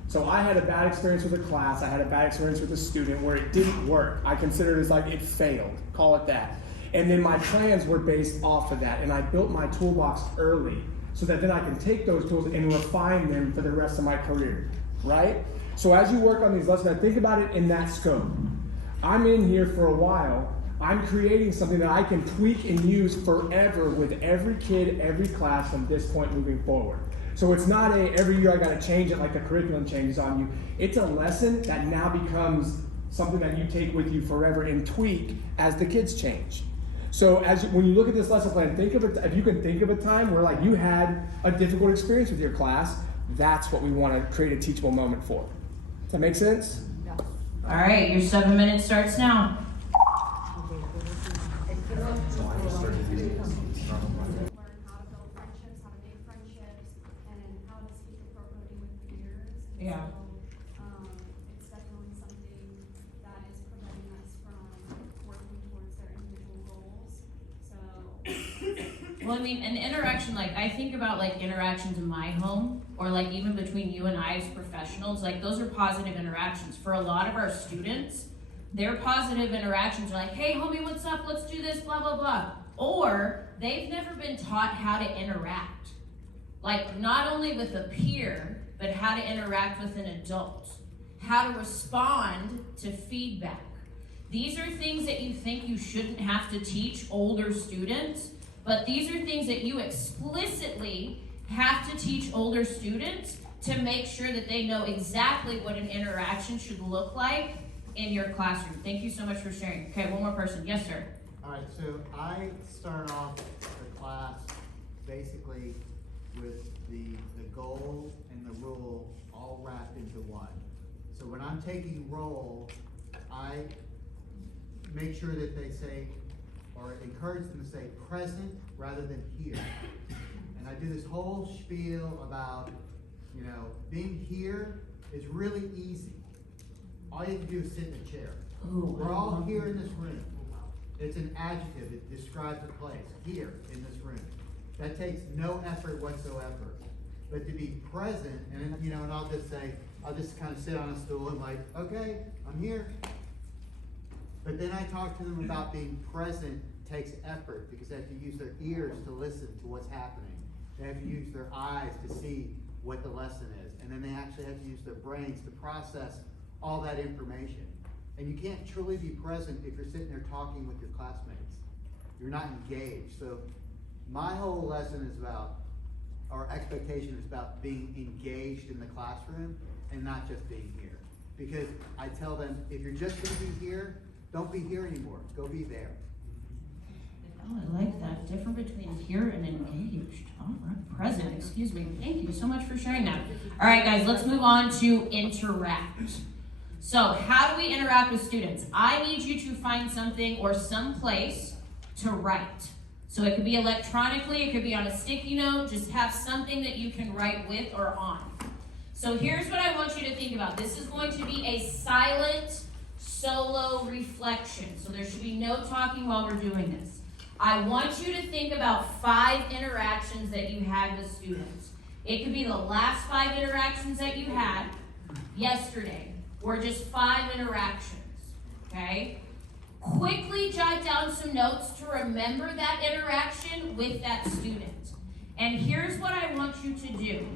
So I had a bad experience with a class, I had a bad experience with a student where it didn't work. I consider it as like it failed, call it that. And then my plans were based off of that, and I built my toolbox early so that then I can take those tools and refine them for the rest of my career, right? So as you work on these lessons, I think about it in that scope. I'm in here for a while. I'm creating something that I can tweak and use forever with every kid, every class from this point moving forward. So it's not every year I gotta change it like the curriculum changes on you. It's a lesson that now becomes something that you take with you forever and tweak as the kids change. So when you look at this lesson plan, think of it, if you can think of a time where like you had a difficult experience with your class, that's what we want to create a teachable moment for. Does that make sense? All right, your 7 minutes starts now. Learn how to build friendships, how to make friendships, and how to speak appropriately with peers. And Yeah. so, it's definitely something that is preventing us from working towards their individual goals. So, Well, I mean, an interaction, like, I think about, like, interactions in my home, or, like, even between you and I as professionals, like, those are positive interactions. For a lot of our students, their positive interactions are like, hey, homie, what's up? Let's do this, blah, blah, blah. Or they've never been taught how to interact. Like, not only with a peer, but how to interact with an adult. How to respond to feedback. These are things that you think you shouldn't have to teach older students, but these are things that you explicitly have to teach older students to make sure that they know exactly what an interaction should look like in your classroom. Thank you so much for sharing. Okay, one more person. Yes, sir. All right, so I start off the class basically with the goal and the rule all wrapped into one. So when I'm taking roll, I make sure that they say, or encourage them to say present rather than here. And I do this whole spiel about, being here is really easy. All you have to do is sit in a chair. Ooh, We're all here in this room. It's an adjective, it describes a place, here in this room. That takes no effort whatsoever. But to be present, and I'll just kind of sit on a stool and like, okay, I'm here. But then I talk to them about being present takes effort because they have to use their ears to listen to what's happening. They have to use their eyes to see what the lesson is. And then they actually have to use their brains to process all that information. And you can't truly be present if you're sitting there talking with your classmates. You're not engaged. So my whole lesson is about, our expectation is about being engaged in the classroom and not just being here. Because I tell them, if you're just gonna be here, don't be here anymore, go be there. Oh, I like that. Different between here and engaged. All right, present, excuse me. Thank you so much for sharing that. All right, guys, let's move on to interact. So, how do we interact with students? I need you to find something or some place to write. So it could be electronically, it could be on a sticky note, just have something that you can write with or on. So here's what I want you to think about. This is going to be a silent, solo reflection. So there should be no talking while we're doing this. I want you to think about 5 interactions that you had with students. It could be the last 5 interactions that you had yesterday, or just 5 interactions, okay? Quickly jot down some notes to remember that interaction with that student. And here's what I want you to do.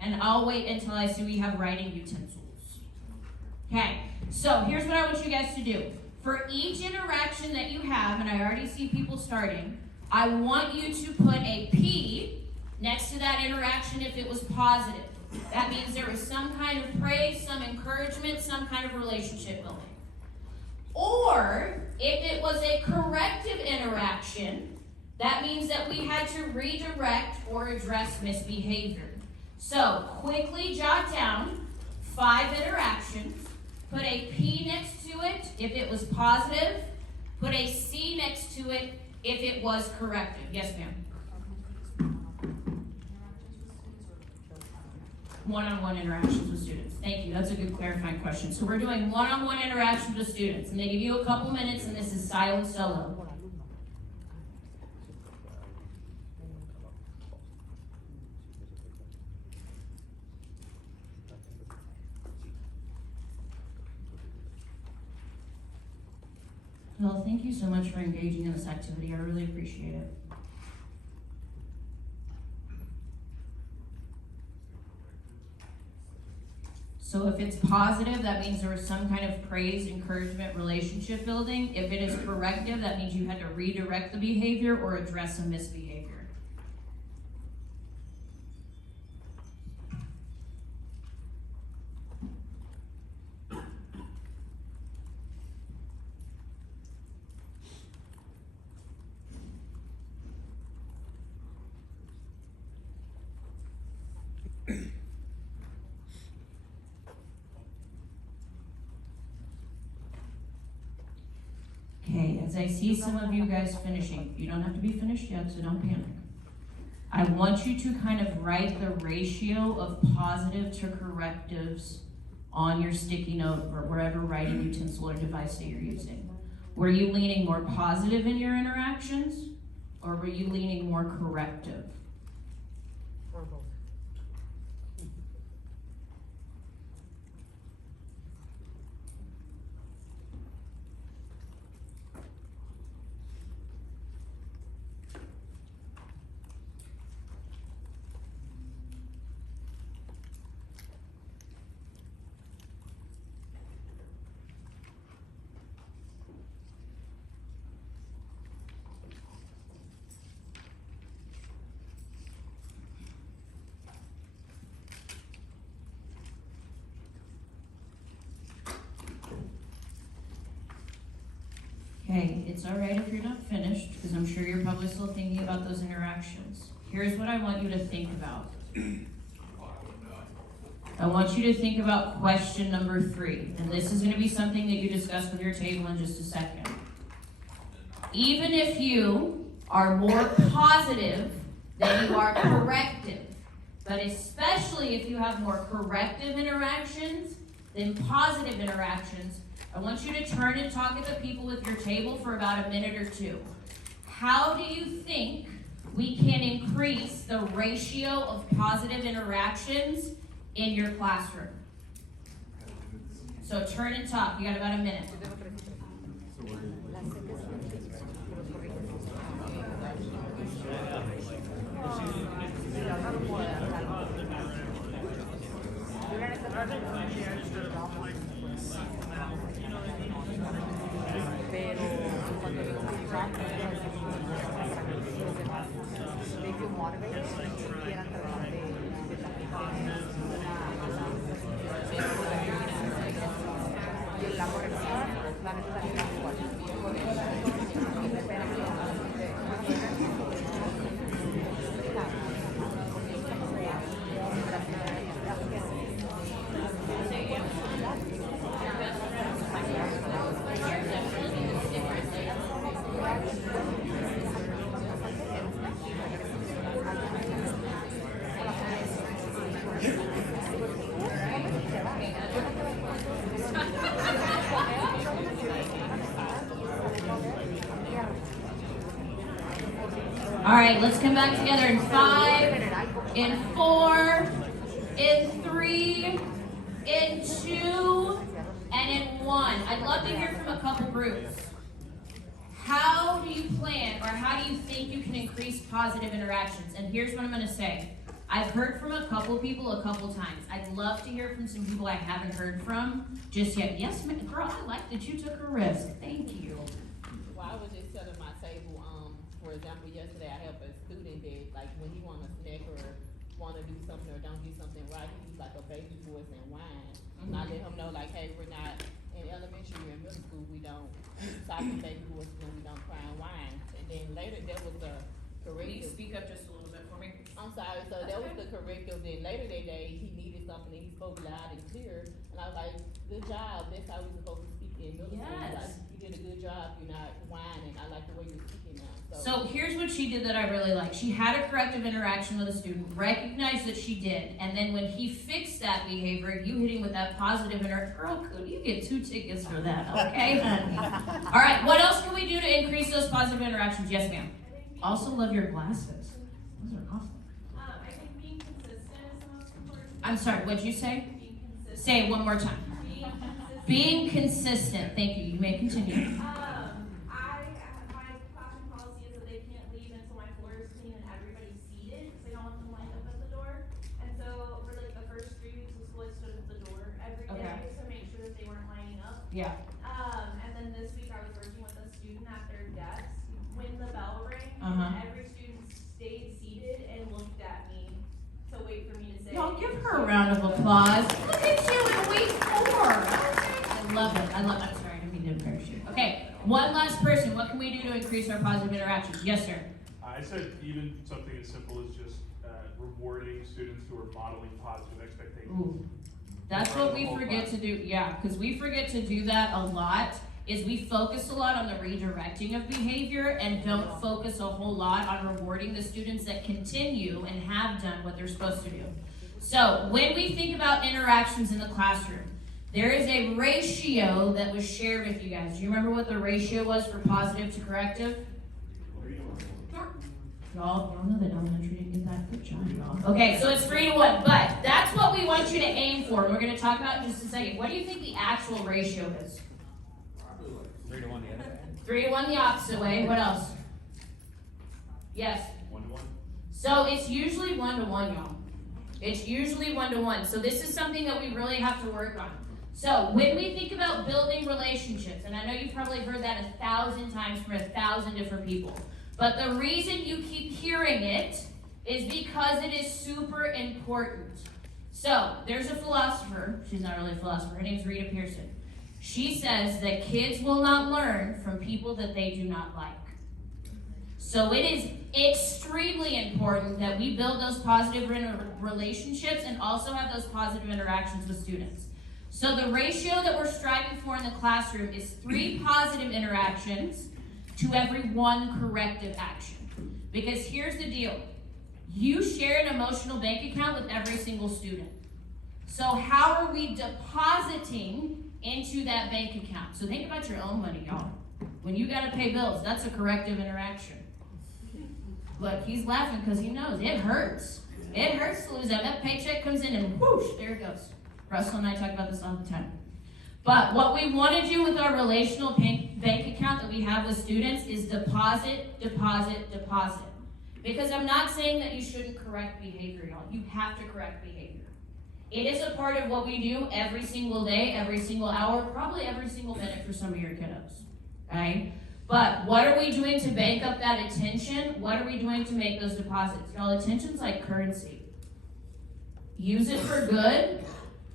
And I'll wait until I see we have writing utensils. Okay, so here's what I want you guys to do. For each interaction that you have, and I already see people starting, I want you to put a P next to that interaction if it was positive. That means there was some kind of praise, some encouragement, some kind of relationship building. Or, if it was a corrective interaction, that means that we had to redirect or address misbehavior. So, quickly jot down 5 interactions, put a P next to it if it was positive, put a C next to it if it was corrective. Yes, ma'am? One-on-one interactions with students. Thank you. That's a good clarifying question. So we're doing one-on-one interactions with students. I'm going to give you a couple minutes, and this is silent solo. Well, thank you so much for engaging in this activity. I really appreciate it. So if it's positive, that means there was some kind of praise, encouragement, relationship building. If it is corrective, that means you had to redirect the behavior or address some misbehavior. because I see some of you guys finishing. You don't have to be finished yet, so don't panic. I want you to kind of write the ratio of positive to correctives on your sticky note or wherever writing utensil or device that you're using. Were you leaning more positive in your interactions, or were you leaning more corrective? Okay, it's all right if you're not finished, because I'm sure you're probably still thinking about those interactions. Here's what I want you to think about. I want you to think about question number 3, and this is going to be something that you discuss with your table in just a second. Even if you are more positive than you are corrective, but especially if you have more corrective interactions than positive interactions, I want you to turn and talk at the people with your table for about a minute or 2. How do you think we can increase the ratio of positive interactions in your classroom? So turn and talk. You got about a minute. All right, let's come back together in 5, in 4, in 3, in 2, and in 1. I'd love to hear from a couple groups. How do you plan, or how do you think you can increase positive interactions? And here's what I'm going to say. I've heard from a couple people a couple times. I'd love to hear from some people I haven't heard from just yet. Yes, ma'am, girl, I like that you took a risk. Thank you. Well, I was just telling my table, for example, yesterday I helped a student that, like, when he want a snack or want to do something or don't do something right, he use like a baby voice and whine. And I let him know, like, hey, we're not in elementary or middle school, we don't talk in baby voice when we don't cry and whine. And then later, there was the corrective. Speak up just a little bit for me. I'm sorry, so that was the corrective. Then later that day, he needed something and he spoke loud and clear. And I was like, good job, that's how we're supposed to speak in middle school. Like, you did a good job, you're not whining. I like the way you're speaking now. So here's what she did that I really like. She had a corrective interaction with a student, recognized that she did, and then when he fixed that behavior, you hit him with that positive interaction. Girl, could you get 2 tickets for that, okay, honey? All right, what else can we do to increase those positive interactions? Yes, ma'am. Also love your glasses. Those are awesome. I think being consistent is the most important. I'm sorry, what'd you say? Being consistent. Say it one more time. Being consistent. Thank you. You may continue. My classroom policy is that they can't leave until my floor is clean and everybody's seated, because I don't want them lined up at the door. And so for like the first 3 weeks of school, I stood at the door every day to make sure that they weren't lining up. Yeah. And then this week I was working with a student at their desk when the bell rang, Uh-huh. and every student stayed seated and looked at me to wait for me to say. Y'all give her a round of applause. Look at you in week 4. I love it. I'm sorry, I didn't mean to embarrass you. Okay, one last person. What can we do to increase our positive interactions? Yes, sir. I said even something as simple as just rewarding students who are modeling positive expectations. Ooh. That's what we forget to do. Yeah, because we forget to do that a lot. is we focus a lot on the redirecting of behavior and don't focus a whole lot on rewarding the students that continue and have done what they're supposed to do. So when we think about interactions in the classroom, there is a ratio that was shared with you guys. Do you remember what the ratio was for positive to corrective? Y'all know that elementary didn't get that. Good job, y'all. Okay, so it's 3 to 1, but that's what we want you to aim for. And we're going to talk about it in just a second. What do you think the actual ratio is? 3 to 1 the other way. 3 to 1 the opposite way. What else? Yes? 1 to 1. So it's usually 1 to 1, y'all. It's usually 1 to 1. So this is something that we really have to work on. So when we think about building relationships, and I know you've probably heard that 1,000 times from 1,000 different people, but the reason you keep hearing it is because it is super important. So there's a philosopher, she's not really a philosopher, her name's Rita Pearson. She says that kids will not learn from people that they do not like. So it is extremely important that we build those positive relationships and also have those positive interactions with students. So the ratio that we're striving for in the classroom is 3 positive interactions to every 1 corrective action. Because here's the deal. You share an emotional bank account with every single student. So how are we depositing into that bank account? So think about your own money, y'all. When you gotta pay bills, that's a corrective interaction. But he's laughing because he knows it hurts. It hurts to lose that. That paycheck comes in and whoosh, there it goes. Russell and I talk about this all the time. But what we want to do with our relational bank account that we have with students is deposit, deposit, deposit. Because I'm not saying that you shouldn't correct behavior, y'all. You have to correct behavior. It is a part of what we do every single day, every single hour, probably every single minute for some of your kiddos. Okay? But what are we doing to bank up that attention? What are we doing to make those deposits? Y'all, attention's like currency. Use it for good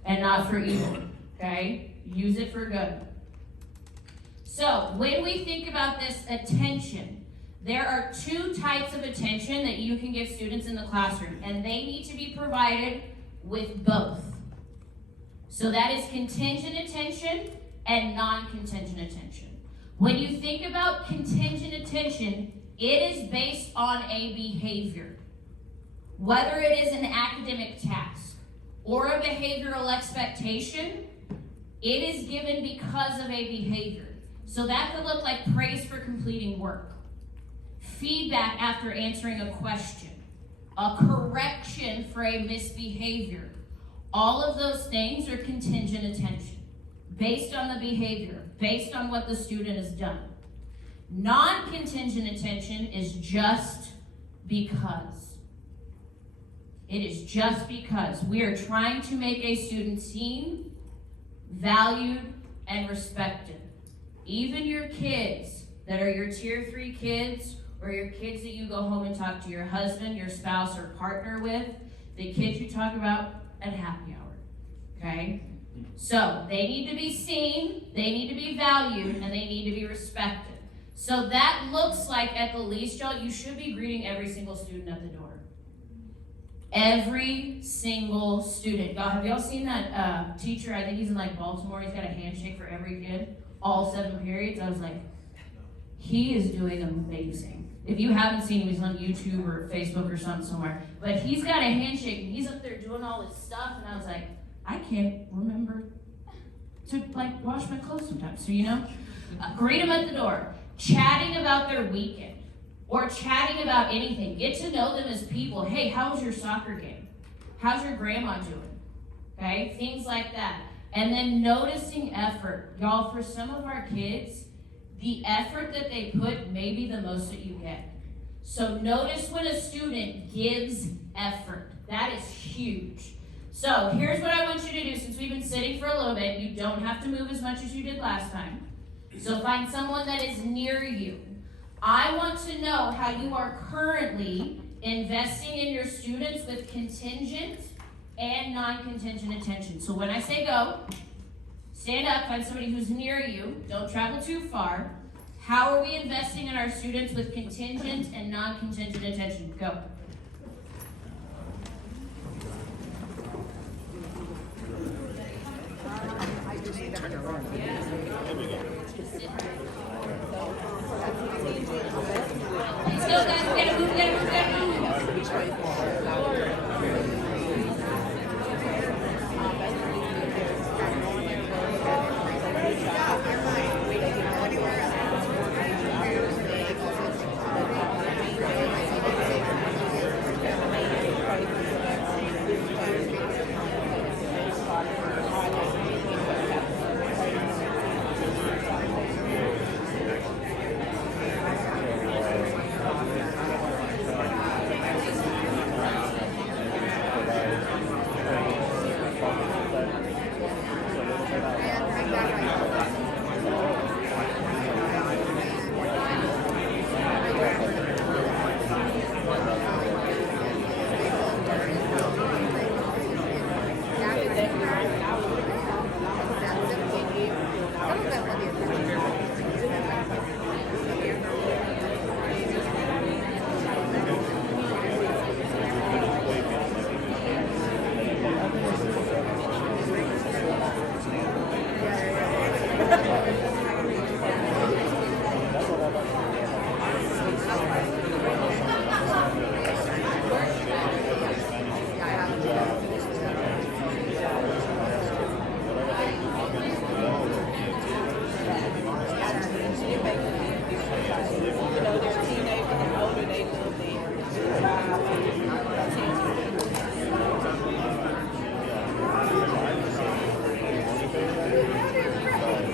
and not for evil. Okay? Use it for good. So, when we think about this attention, there are 2 types of attention that you can give students in the classroom, and they need to be provided with both. So that is contingent attention and non-contingent attention. When you think about contingent attention, it is based on a behavior. Whether it is an academic task or a behavioral expectation, it is given because of a behavior. So that could look like praise for completing work, feedback after answering a question, a correction for a misbehavior. All of those things are contingent attention, based on the behavior, based on what the student has done. Non-contingent attention is just because. It is just because. We are trying to make a student seen, valued, and respected. Even your kids that are your tier 3 kids, or your kids that you go home and talk to your husband, your spouse, or partner with, the kids you talk about at happy hour, okay? So they need to be seen, they need to be valued, and they need to be respected. So that looks like, at the least, y'all, you should be greeting every single student at the door. Every single student. Y'all, have y'all seen that teacher? I think he's in like Baltimore. He's got a handshake for every kid, all 7 periods. I was like, he is doing amazing. If you haven't seen him, he's on YouTube or Facebook or something somewhere. But he's got a handshake and he's up there doing all this stuff. And I was like, I can't remember to like wash my clothes sometimes. So, you know, greet them at the door, chatting about their weekend. Or chatting about anything. Get to know them as people. Hey, how was your soccer game? How's your grandma doing? Okay, things like that. And then noticing effort. Y'all, for some of our kids, the effort that they put may be the most that you get. So notice when a student gives effort. That is huge. So here's what I want you to do. Since we've been sitting for a little bit, you don't have to move as much as you did last time. So find someone that is near you. I want to know how you are currently investing in your students with contingent and non-contingent attention. So when I say go, stand up, find somebody who's near you, don't travel too far. How are we investing in our students with contingent and non-contingent attention? Go. Let's go, guys. We gotta move, we gotta move, we gotta move.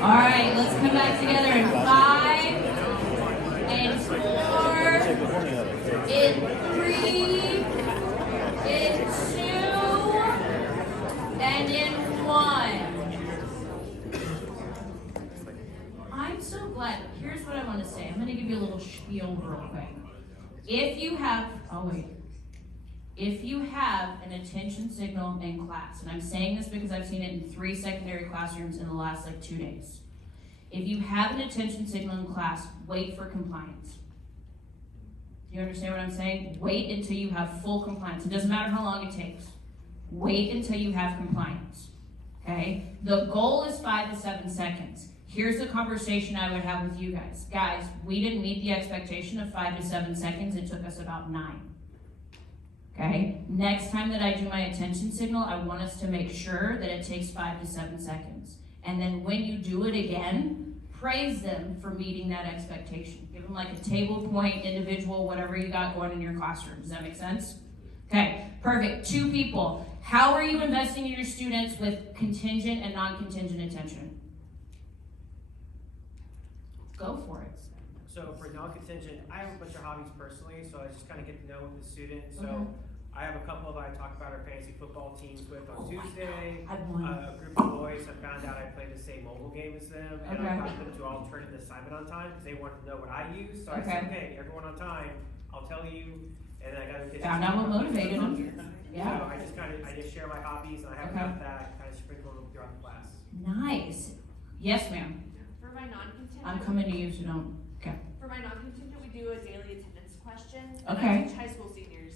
All right, let's come back together in 5, in 4, in 3, in 2, and in 1. I'm so glad. Here's what I want to say. I'm going to give you a little spiel real quick. If you have an attention signal in class, and I'm saying this because I've seen it in 3 secondary classrooms in the last 2 days. If you have an attention signal in class, wait for compliance. Do you understand what I'm saying? Wait until you have full compliance. It doesn't matter how long it takes. Wait until you have compliance, okay? The goal is 5 to 7 seconds. Here's the conversation I would have with you guys. Guys, we didn't meet the expectation of 5 to 7 seconds. It took us about 9. Okay? Next time that I do my attention signal, I want us to make sure that it takes 5 to 7 seconds. And then when you do it again, praise them for meeting that expectation. Give them a table point, individual, whatever you got going in your classroom. Does that make sense? Okay, perfect. 2 people. How are you investing in your students with contingent and non-contingent attention? Go for it. So for non-contingent, I have a bunch of hobbies personally, so I just kind of get to know with the student. So I have a couple that I talk about our fantasy football teams with on Tuesday. A group of boys have found out I play the same mobile game as them, and I got them to all turn in the assignment on time because they wanted to know what I use. So I said, okay, everyone on time, I'll tell you, and I got to get found out what motivated them. Yeah. So I just share my hobbies, and I have got that kind of sprinkle them throughout the class. Nice. Yes, ma'am. For my non-contingent. I'm coming to you, so don't. Okay. For my non-contingent, we do a daily attendance question. Okay. I teach high school seniors.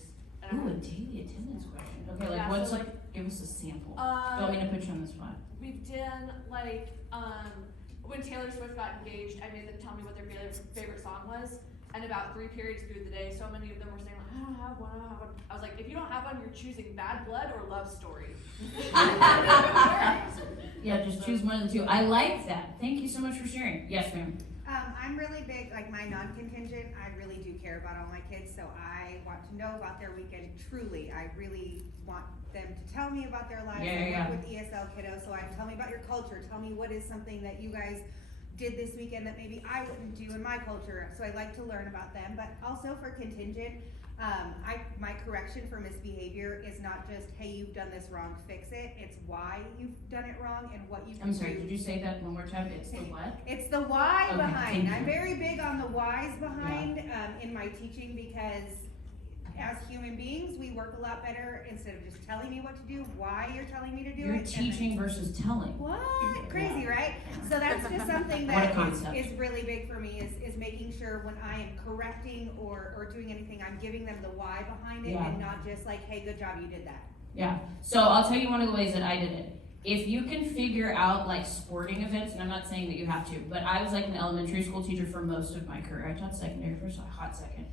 Ooh, a daily attendance question. Okay, Yeah, what's so give us a sample. Don't want me to put you on the spot. We've done when Taylor Swift got engaged, I made them tell me what their favorite song was. And about 3 periods through the day, so many of them were saying, I don't have one. I was like, if you don't have one, you're choosing Bad Blood or Love Story. Yeah, just choose one of the 2. I like that. Thank you so much for sharing. Yes, ma'am. I'm really big, my non-contingent, I really do care about all my kids, so I want to know about their weekend, truly. I really want them to tell me about their lives. I work with ESL kiddos, so tell me about your culture, tell me what is something that you guys did this weekend that maybe I wouldn't do in my culture, so I like to learn about them. But also for contingent, my correction for misbehavior is not just, hey, you've done this wrong, fix it. It's why you've done it wrong and what you can do. I'm sorry, did you say that one more time? It's the what? It's the why behind. I'm you. very big on the whys behind in my teaching, because as human beings, we work a lot better instead of just telling me what to do, why you're telling me to do it. You're teaching versus telling. What? Crazy, right? So that's just something that is really big for me, is making sure when I am correcting or doing anything, I'm giving them the why behind it and not just hey, good job, you did that. Yeah. So I'll tell you one of the ways that I did it. if you can figure out like sporting events, and I'm not saying that you have to, but I was like an elementary school teacher for most of my career. I taught secondary for a hot second.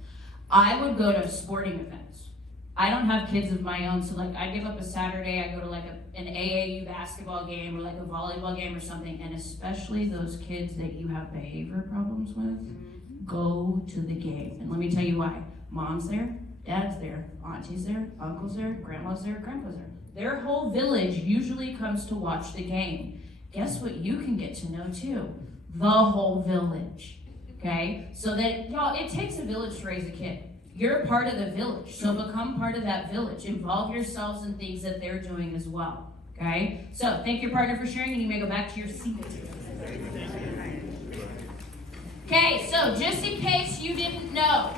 I would go to sporting events. I don't have kids of my own, so like I give up a Saturday, I go to like an AAU basketball game or like a volleyball game or something, and especially those kids that you have behavior problems with, go to the game. And let me tell you why. Mom's there, dad's there, auntie's there, uncle's there, grandma's there, grandpa's there. Their whole village usually comes to watch the game. Guess what you can get to know too? The whole village, okay? So that, y'all, it takes a village to raise a kid. You're a part of the village, so become part of that village. Involve yourselves in things that they're doing as well, okay? So thank your partner for sharing, and you may go back to your seat. Okay, so just in case you didn't know,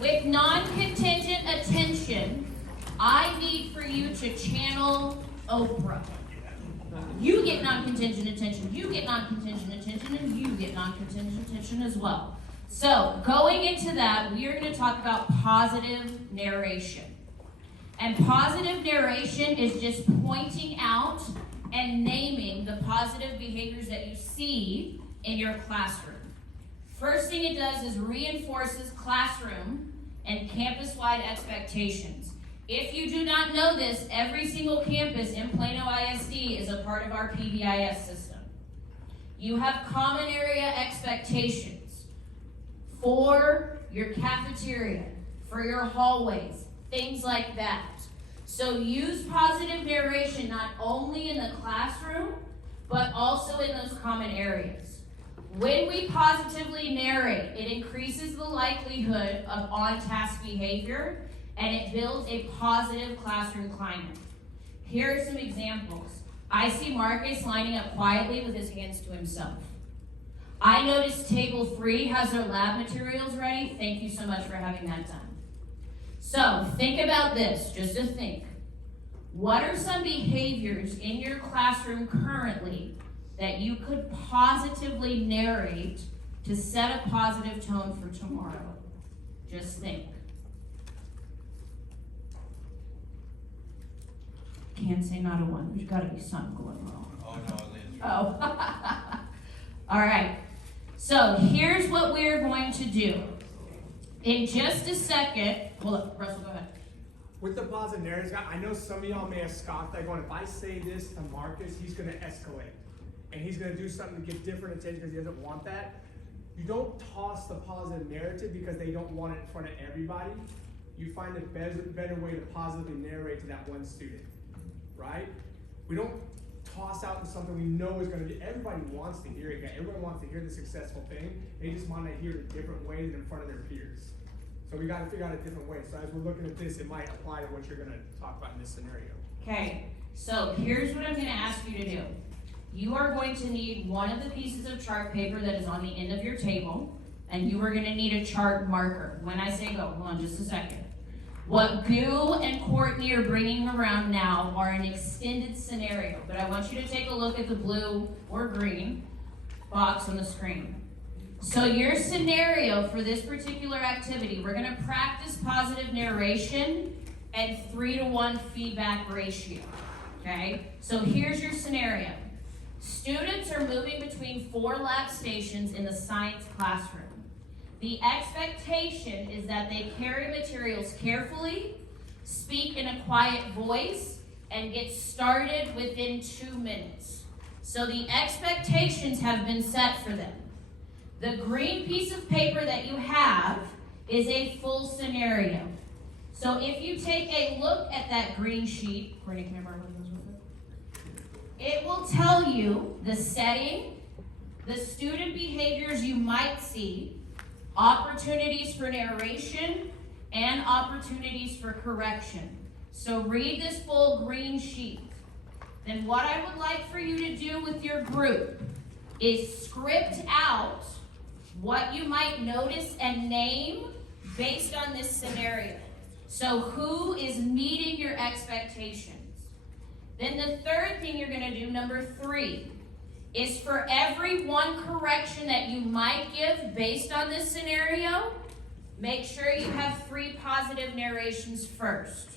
with non-contingent attention, I need for you to channel Oprah. You get non-contingent attention, you get non-contingent attention, and you get non-contingent attention as well. So, going into that, we are going to talk about positive narration. And positive narration is just pointing out and naming the positive behaviors that you see in your classroom. First thing it does is reinforces classroom and campus-wide expectations. If you do not know this, every single campus in Plano ISD is a part of our PBIS system. You have common area expectations for your cafeteria, for your hallways, things like that. So use positive narration not only in the classroom, but also in those common areas. When we positively narrate, it increases the likelihood of on-task behavior, and it builds a positive classroom climate. Here are some examples. I see Marcus lining up quietly with his hands to himself. I noticed table 3 has their lab materials ready. Thank you so much for having that done. So think about this, just to think. What are some behaviors in your classroom currently that you could positively narrate to set a positive tone for tomorrow? Just think. Can't say not a one. There's got to be something going wrong. Oh, no, Lynn. Oh. All right. So here's what we're going to do. In just a second, well, Russell, go ahead. With the positive narrative, I know some of y'all may have scoffed at going, if I say this to Marcus, he's going to escalate. And he's going to do something to get different attention because he doesn't want that. You don't toss the positive narrative because they don't want it in front of everybody. You find a better way to positively narrate to that one student, right? We don't toss out something we know is going to be, everybody wants to hear it. Everyone wants to hear the successful thing. They just want to hear it a different way than in front of their peers. So we got to figure out a different way. So as we're looking at this, it might apply to what you're going to talk about in this scenario. Okay, so here's what I'm going to ask you to do. You are going to need one of the pieces of chart paper that is on the end of your table, and you are going to need a chart marker. When I say go, hold on just a second. What Goo and Courtney are bringing around now are an extended scenario, but I want you to take a look at the blue or green box on the screen. So your scenario for this particular activity, we're going to practice positive narration and 3-to-1 feedback ratio, okay? So here's your scenario. Students are moving between 4 lab stations in the science classroom. The expectation is that they carry materials carefully, speak in a quiet voice, and get started within 2 minutes. So the expectations have been set for them. The green piece of paper that you have is a full scenario. So if you take a look at that green sheet, Courtney, can I borrow one of those real quick? It will tell you the setting, the student behaviors you might see, opportunities for narration, and opportunities for correction. So read this full green sheet. Then what I would like for you to do with your group is script out what you might notice and name based on this scenario. So who is meeting your expectations? Then the third thing you're going to do, number 3, is for every one correction that you might give based on this scenario, make sure you have 3 positive narrations first.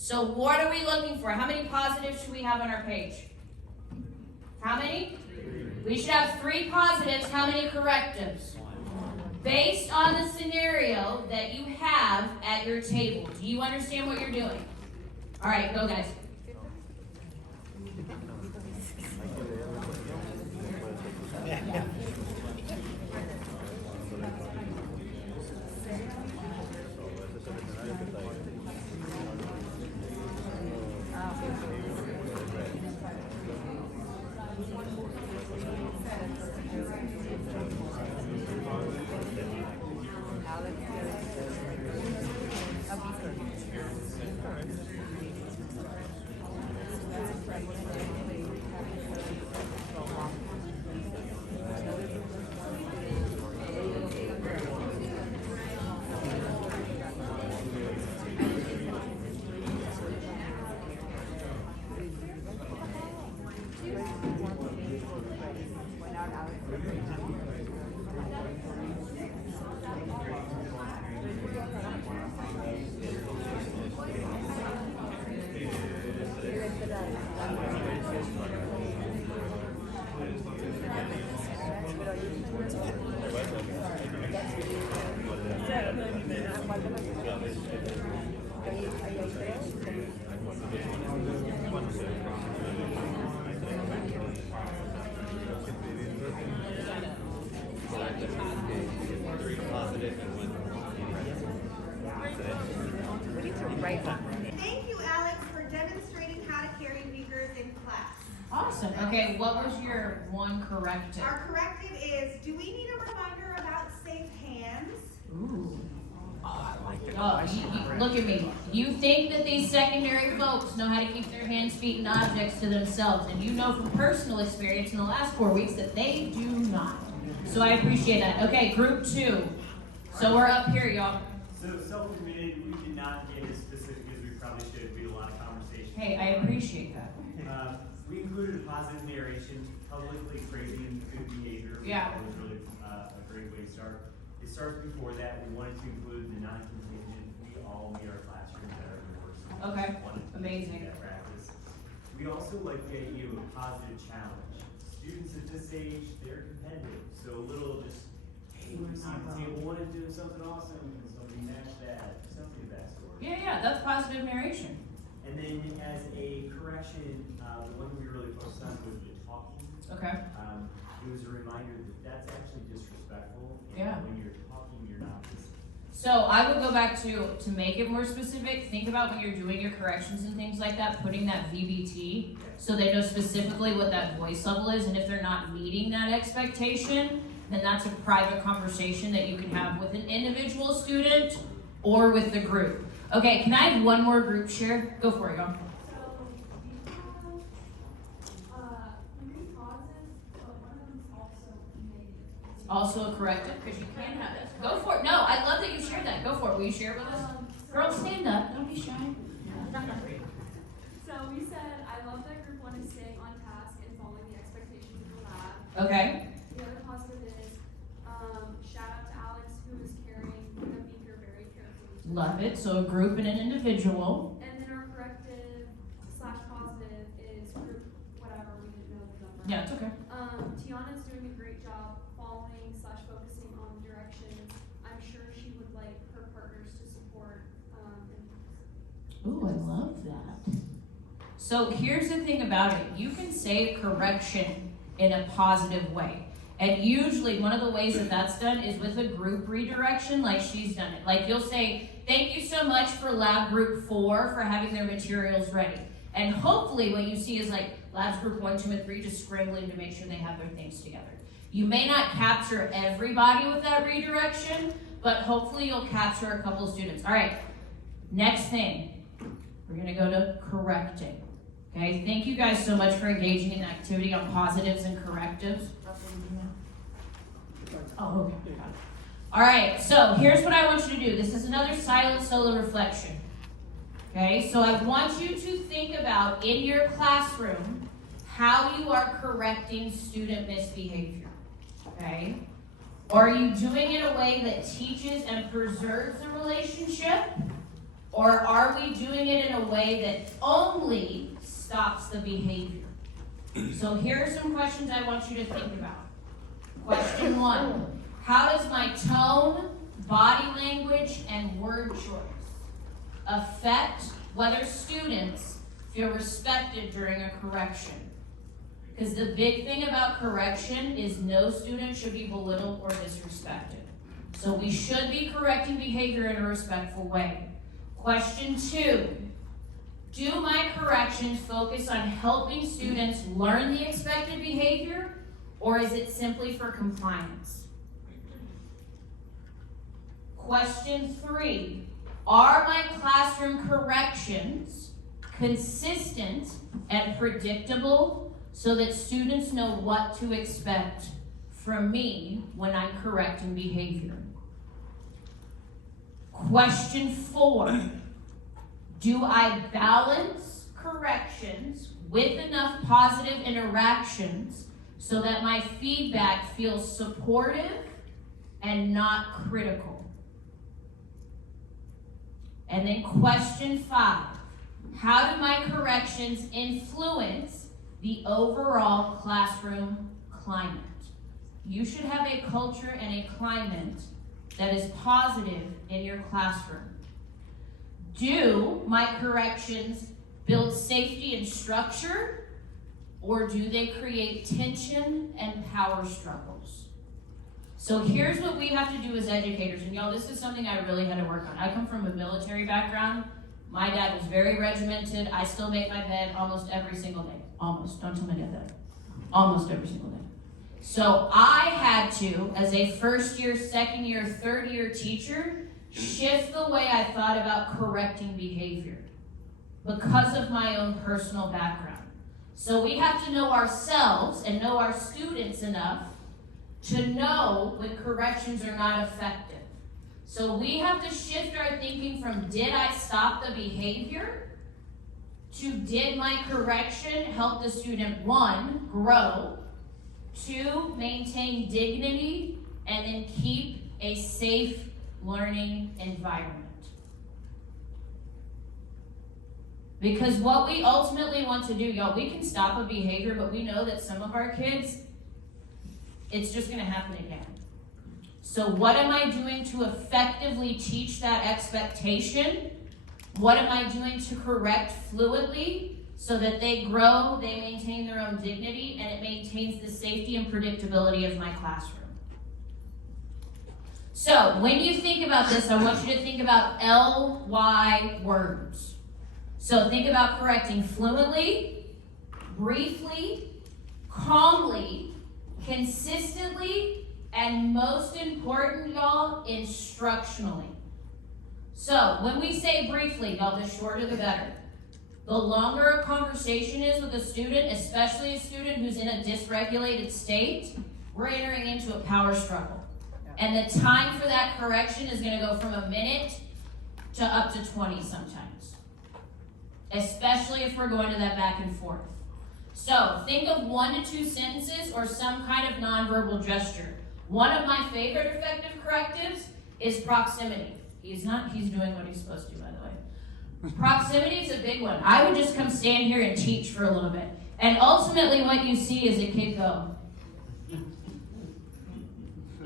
So what are we looking for? How many positives should we have on our page? How many? We should have 3 positives. How many correctives? Based on the scenario that you have at your table. Do you understand what you're doing? All right, go guys. Thank you, Alex, for demonstrating how to carry beakers in class. Awesome. Okay, what was your one corrective? Our corrective is, do we need a reminder about safe hands? Ooh. Look at me. You think that these secondary folks know how to keep their hands, feet, and objects to themselves, and you know from personal experience in the last 4 weeks that they do not. So I appreciate that. Okay, group 2. So we're up here, y'all. So self-admitted, we did not get as specific as we probably should. We had a lot of conversation. Hey, I appreciate that. We included a positive narration, publicly praising good behavior. Yeah. That was really a great way to start. It starts before that. We wanted to include the non-contingent. We all meet our classrooms at our doors. Okay. Wanted to Amazing. That practice. We also like the idea of a positive challenge. Students at this age, they're competitive. So a little just, hey, we're seeing table 1 is doing something awesome, and somebody match that. Something of that sort. Yeah, that's positive narration. And then as a correction, the one we really focused on was the talking. Okay. It was a reminder that that's actually disrespectful. And Yeah. when you're talking, you're not listening. So I would go back to make it more specific, think about when you're doing your corrections and things like that, putting that VBT so they know specifically what that voice level is, and if they're not meeting that expectation, then that's a private conversation that you can have with an individual student or with the group. Okay, can I have one more group share? Go for it, y'all. Also a corrective, because you can have it. Go for it. No, I love that you shared that. Go for it. Will you share it with us? Girls, stand up. Don't be shy. So we said, I love that group 1 is staying on task and following the expectations of the lab. Okay. The other positive is, shout out to Alex, who is carrying the beaker very carefully. Love it. So a group and an individual. And then our corrective / positive is group whatever, we didn't know the number. Yeah, it's okay. Tiana's doing a great job following / focusing on the directions. I'm sure she would like her partners to support, Ooh, I love that. So here's the thing about it. You can say correction in a positive way. And usually one of the ways that that's done is with a group redirection, like she's done it. Like you'll say, thank you so much for lab group 4 for having their materials ready. And hopefully what you see is like labs group 1, 2, and 3 just scrambling to make sure they have their things together. You may not capture everybody with that redirection, but hopefully you'll capture a couple of students. All right, next thing. We're gonna go to correcting. Okay, thank you guys so much for engaging in the activity on positives and correctives. Oh, okay. All right, so here's what I want you to do. This is another silent solo reflection. Okay, so I want you to think about in your classroom how you are correcting student misbehavior. Okay? Are you doing it in a way that teaches and preserves the relationship? Or are we doing it in a way that only stops the behavior? So here are some questions I want you to think about. Question 1, how does my tone, body language, and word choice affect whether students feel respected during a correction? Because the big thing about correction is no student should be belittled or disrespected. So we should be correcting behavior in a respectful way. Question 2, do my corrections focus on helping students learn the expected behavior, or is it simply for compliance? Question 3, are my classroom corrections consistent and predictable so that students know what to expect from me when I'm correcting behavior? Question 4, do I balance corrections with enough positive interactions so that my feedback feels supportive and not critical? And then question 5, how do my corrections influence the overall classroom climate? You should have a culture and a climate that is positive in your classroom. Do my corrections build safety and structure, or do they create tension and power struggles? So here's what we have to do as educators, and y'all, this is something I really had to work on. I come from a military background. My dad was very regimented. I still make my bed almost every single day. Almost, don't tell my dad that. Almost every single day. So I had to, as a first year, second year, third year teacher, shift the way I thought about correcting behavior because of my own personal background. So we have to know ourselves and know our students enough to know when corrections are not effective. So we have to shift our thinking from did I stop the behavior to did my correction help the student, 1, grow, 2, maintain dignity, and then keep a safe learning environment. Because what we ultimately want to do, y'all, we can stop a behavior, but we know that some of our kids, it's just gonna happen again. So what am I doing to effectively teach that expectation? What am I doing to correct fluidly so that they grow, they maintain their own dignity, and it maintains the safety and predictability of my classroom? So when you think about this, I want you to think about LY words. So think about correcting fluently, briefly, calmly, consistently, and most important, y'all, instructionally. So when we say briefly, y'all, the shorter the better. The longer a conversation is with a student, especially a student who's in a dysregulated state, we're entering into a power struggle. And the time for that correction is going to go from a minute to up to 20 sometimes, especially if we're going to that back and forth. So think of 1 to 2 sentences or some kind of nonverbal gesture. One of my favorite effective correctives is proximity. He's doing what he's supposed to, by the way. Proximity is a big one. I would just come stand here and teach for a little bit. And ultimately what you see is a kid go.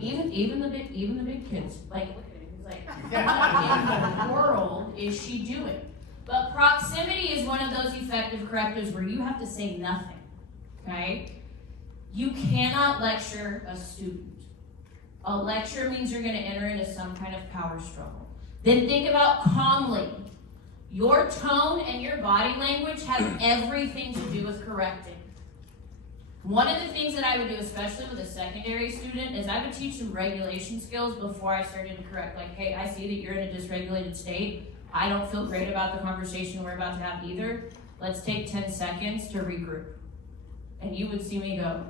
Even the big kids, like, look at him, he's like, what in the world is she doing? But proximity is one of those effective correctives where you have to say nothing, okay? You cannot lecture a student. A lecture means you're going to enter into some kind of power struggle. Then think about calmly. Your tone and your body language have everything to do with correcting. One of the things that I would do, especially with a secondary student, is I would teach them regulation skills before I started to correct. Like, hey, I see that you're in a dysregulated state. I don't feel great about the conversation we're about to have either. Let's take 10 seconds to regroup. And you would see me go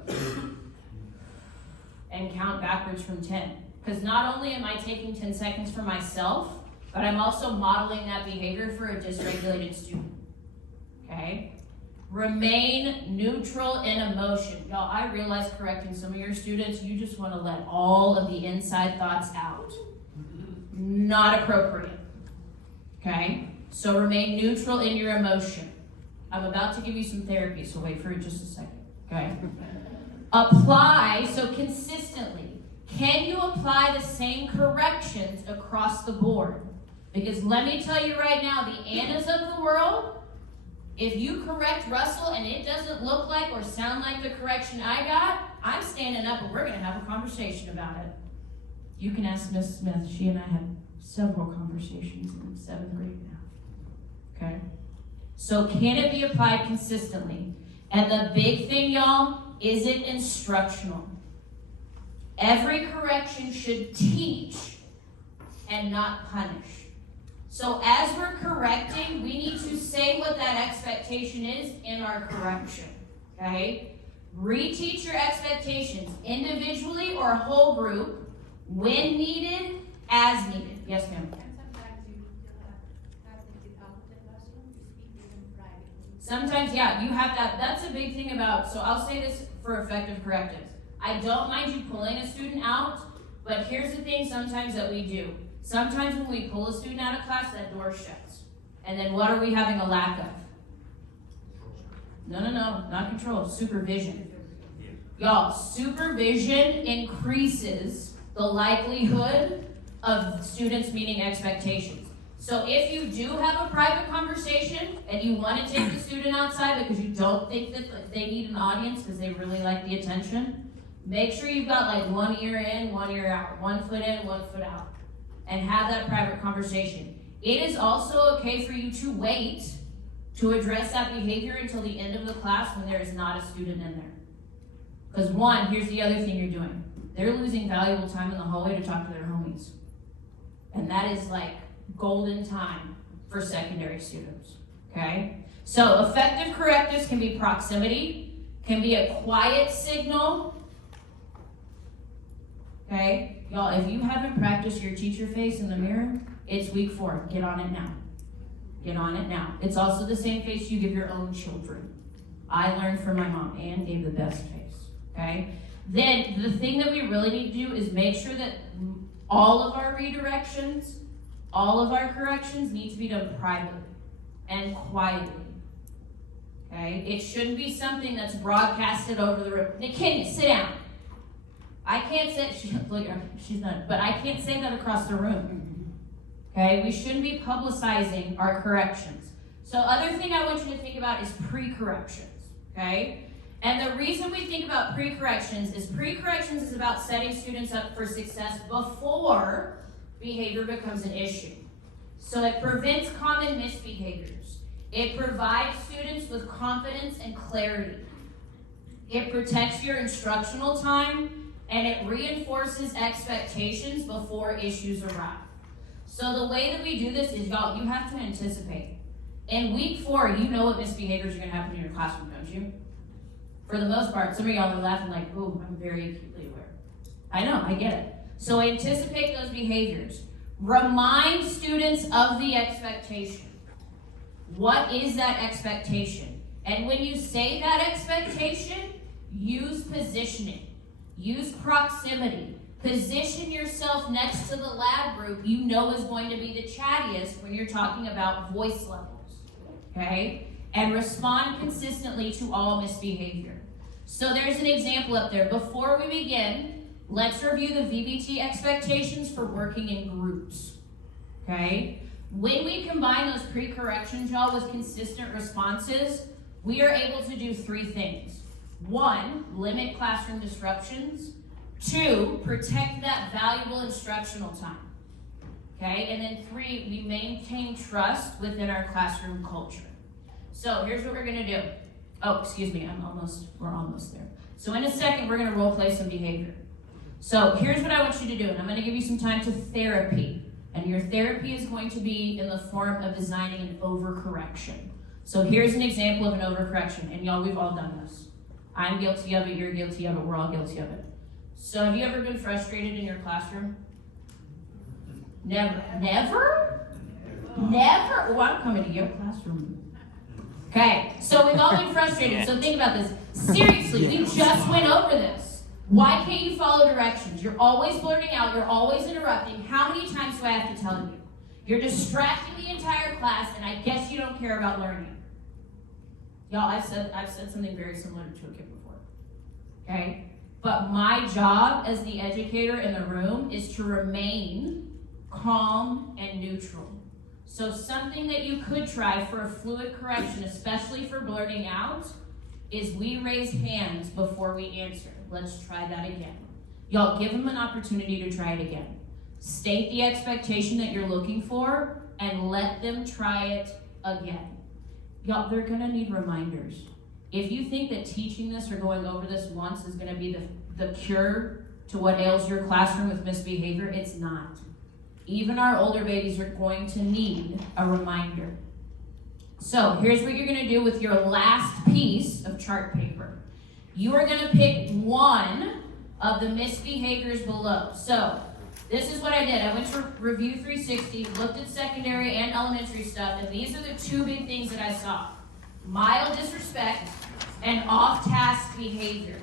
and count backwards from 10. Because not only am I taking 10 seconds for myself, but I'm also modeling that behavior for a dysregulated student, okay? Remain neutral in emotion. Y'all, I realize correcting some of your students, you just want to let all of the inside thoughts out. Not appropriate, Okay? So remain neutral in your emotion. I'm about to give you some therapy, so wait for it just a second. Okay? Apply, so consistently. Can you apply the same corrections across the board? Because let me tell you right now, the Annas of the world, if you correct Russell and it doesn't look like or sound like the correction I got, I'm standing up and we're going to have a conversation about it. You can ask Miss Smith. She and I had several conversations in 7th grade now. Okay? So can it be applied consistently? And the big thing, y'all, is it instructional? Every correction should teach and not punish. So as we're correcting, we need to say what that expectation is in our correction, okay? Reteach your expectations individually or a whole group, when needed, as needed. Yes, ma'am. Sometimes, yeah, you have that. That's a big thing about, so I'll say this for effective correctives. I don't mind you pulling a student out, but here's the thing sometimes that we do. Sometimes when we pull a student out of class, that door shuts. And then what are we having a lack of? No, not control, supervision. Y'all, supervision increases the likelihood of students meeting expectations. So if you do have a private conversation and you want to take the student outside because you don't think that they need an audience because they really like the attention, make sure you've got like one ear in, one ear out, 1 foot in, 1 foot out, and have that private conversation. It is also okay for you to wait to address that behavior until the end of the class when there is not a student in there. Because one, here's the other thing you're doing. They're losing valuable time in the hallway to talk to their homies. And that is like golden time for secondary students, okay? So effective correctives can be proximity, can be a quiet signal, okay? Y'all, if you haven't practiced your teacher face in the mirror, it's week 4. Get on it now. Get on it now. It's also the same face you give your own children. I learned from my mom. Ann gave the best face, okay? Then the thing that we really need to do is make sure that all of our redirections, all of our corrections need to be done privately and quietly, okay? It shouldn't be something that's broadcasted over the room. Kenya, sit down. I can't say, she's not, but I can't say that across the room, okay? We shouldn't be publicizing our corrections. So other thing I want you to think about is pre-corrections, okay? And the reason we think about pre-corrections is about setting students up for success before behavior becomes an issue. So it prevents common misbehaviors. It provides students with confidence and clarity. It protects your instructional time, and it reinforces expectations before issues arrive. So the way that we do this is, y'all, you have to anticipate. In week 4, you know what misbehaviors are going to happen in your classroom, don't you? For the most part, some of y'all are laughing like, ooh, I'm very acutely aware. I know, I get it. So anticipate those behaviors. Remind students of the expectation. What is that expectation? And when you say that expectation, use positioning. Use proximity. Position yourself next to the lab group you know is going to be the chattiest when you're talking about voice levels. Okay? And respond consistently to all misbehavior. So there's an example up there. Before we begin, let's review the VBT expectations for working in groups, okay? When we combine those pre-corrections, y'all, with consistent responses, we are able to do 3 things. 1, limit classroom disruptions. 2, protect that valuable instructional time, okay? And then 3, we maintain trust within our classroom culture. So here's what we're gonna do. Oh, excuse me, we're almost there. So in a second, we're gonna role play some behavior. So here's what I want you to do, and I'm gonna give you some time to therapy. And your therapy is going to be in the form of designing an overcorrection. So here's an example of an overcorrection, and y'all, we've all done this. I'm guilty of it, you're guilty of it, we're all guilty of it. So have you ever been frustrated in your classroom? Never. Never? Never? Oh, I'm coming to your classroom. Okay, so we've all been frustrated, so think about this. Seriously, we just went over this. Why can't you follow directions? You're always blurting out, you're always interrupting. How many times do I have to tell you? You're distracting the entire class, and I guess you don't care about learning. Y'all, I've said something very similar to a kid before. Okay? But my job as the educator in the room is to remain calm and neutral. So something that you could try for a fluid correction, especially for blurting out, is we raise hands before we answer. Let's try that again. Y'all, give them an opportunity to try it again. State the expectation that you're looking for and let them try it again. Y'all, they're gonna need reminders. If you think that teaching this or going over this once is gonna be the cure to what ails your classroom with misbehavior, it's not. Even our older babies are going to need a reminder. So here's what you're gonna do with your last piece of chart paper. You are gonna pick one of the misbehaviors below. So this is what I did. I went to Review 360, looked at secondary and elementary stuff, and these are the two big things that I saw. Mild disrespect and off-task behavior.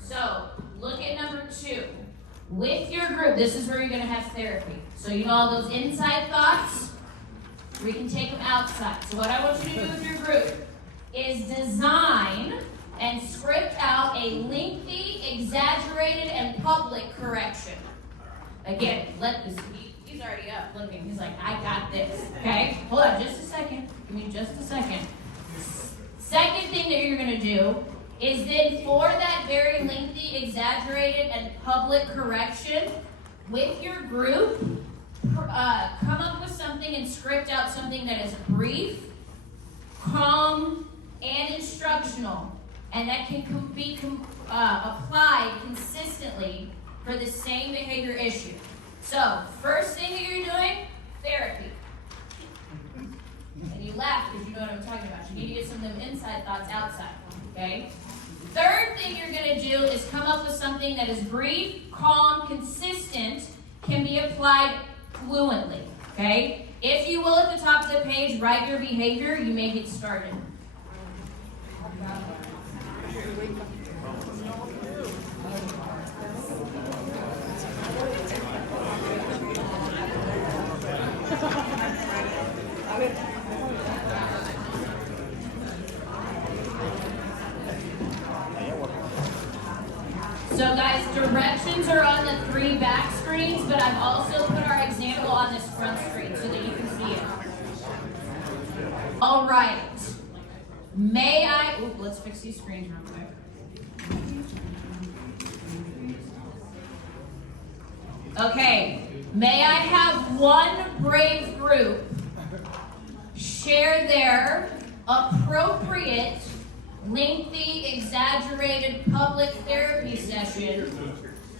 So look at number 2. With your group, this is where you're gonna have therapy. So you know all those inside thoughts? We can take them outside. So what I want you to do with your group is design and script out a lengthy, exaggerated, and public correction. Again, he's already up looking. He's like, I got this, okay? Hold on just a second. Give me just a second. Second thing that you're gonna do is then for that very lengthy, exaggerated, and public correction, with your group, come up with something and script out something that is brief, calm, and instructional, and that can be applied consistently for the same behavior issue. So, first thing that you're doing, therapy. And you laugh because you know what I'm talking about. You need to get some of them inside thoughts outside, okay? Third thing you're gonna do is come up with something that is brief, calm, consistent, can be applied fluently, okay? If you will, at the top of the page, write your behavior. You may get started. So guys, directions are on the 3 back screens, but I've also put our example on this front screen so that you can see it. All right. May I, let's fix these screens real quick. Okay, may I have one brave group share their appropriate, lengthy, exaggerated public therapy session,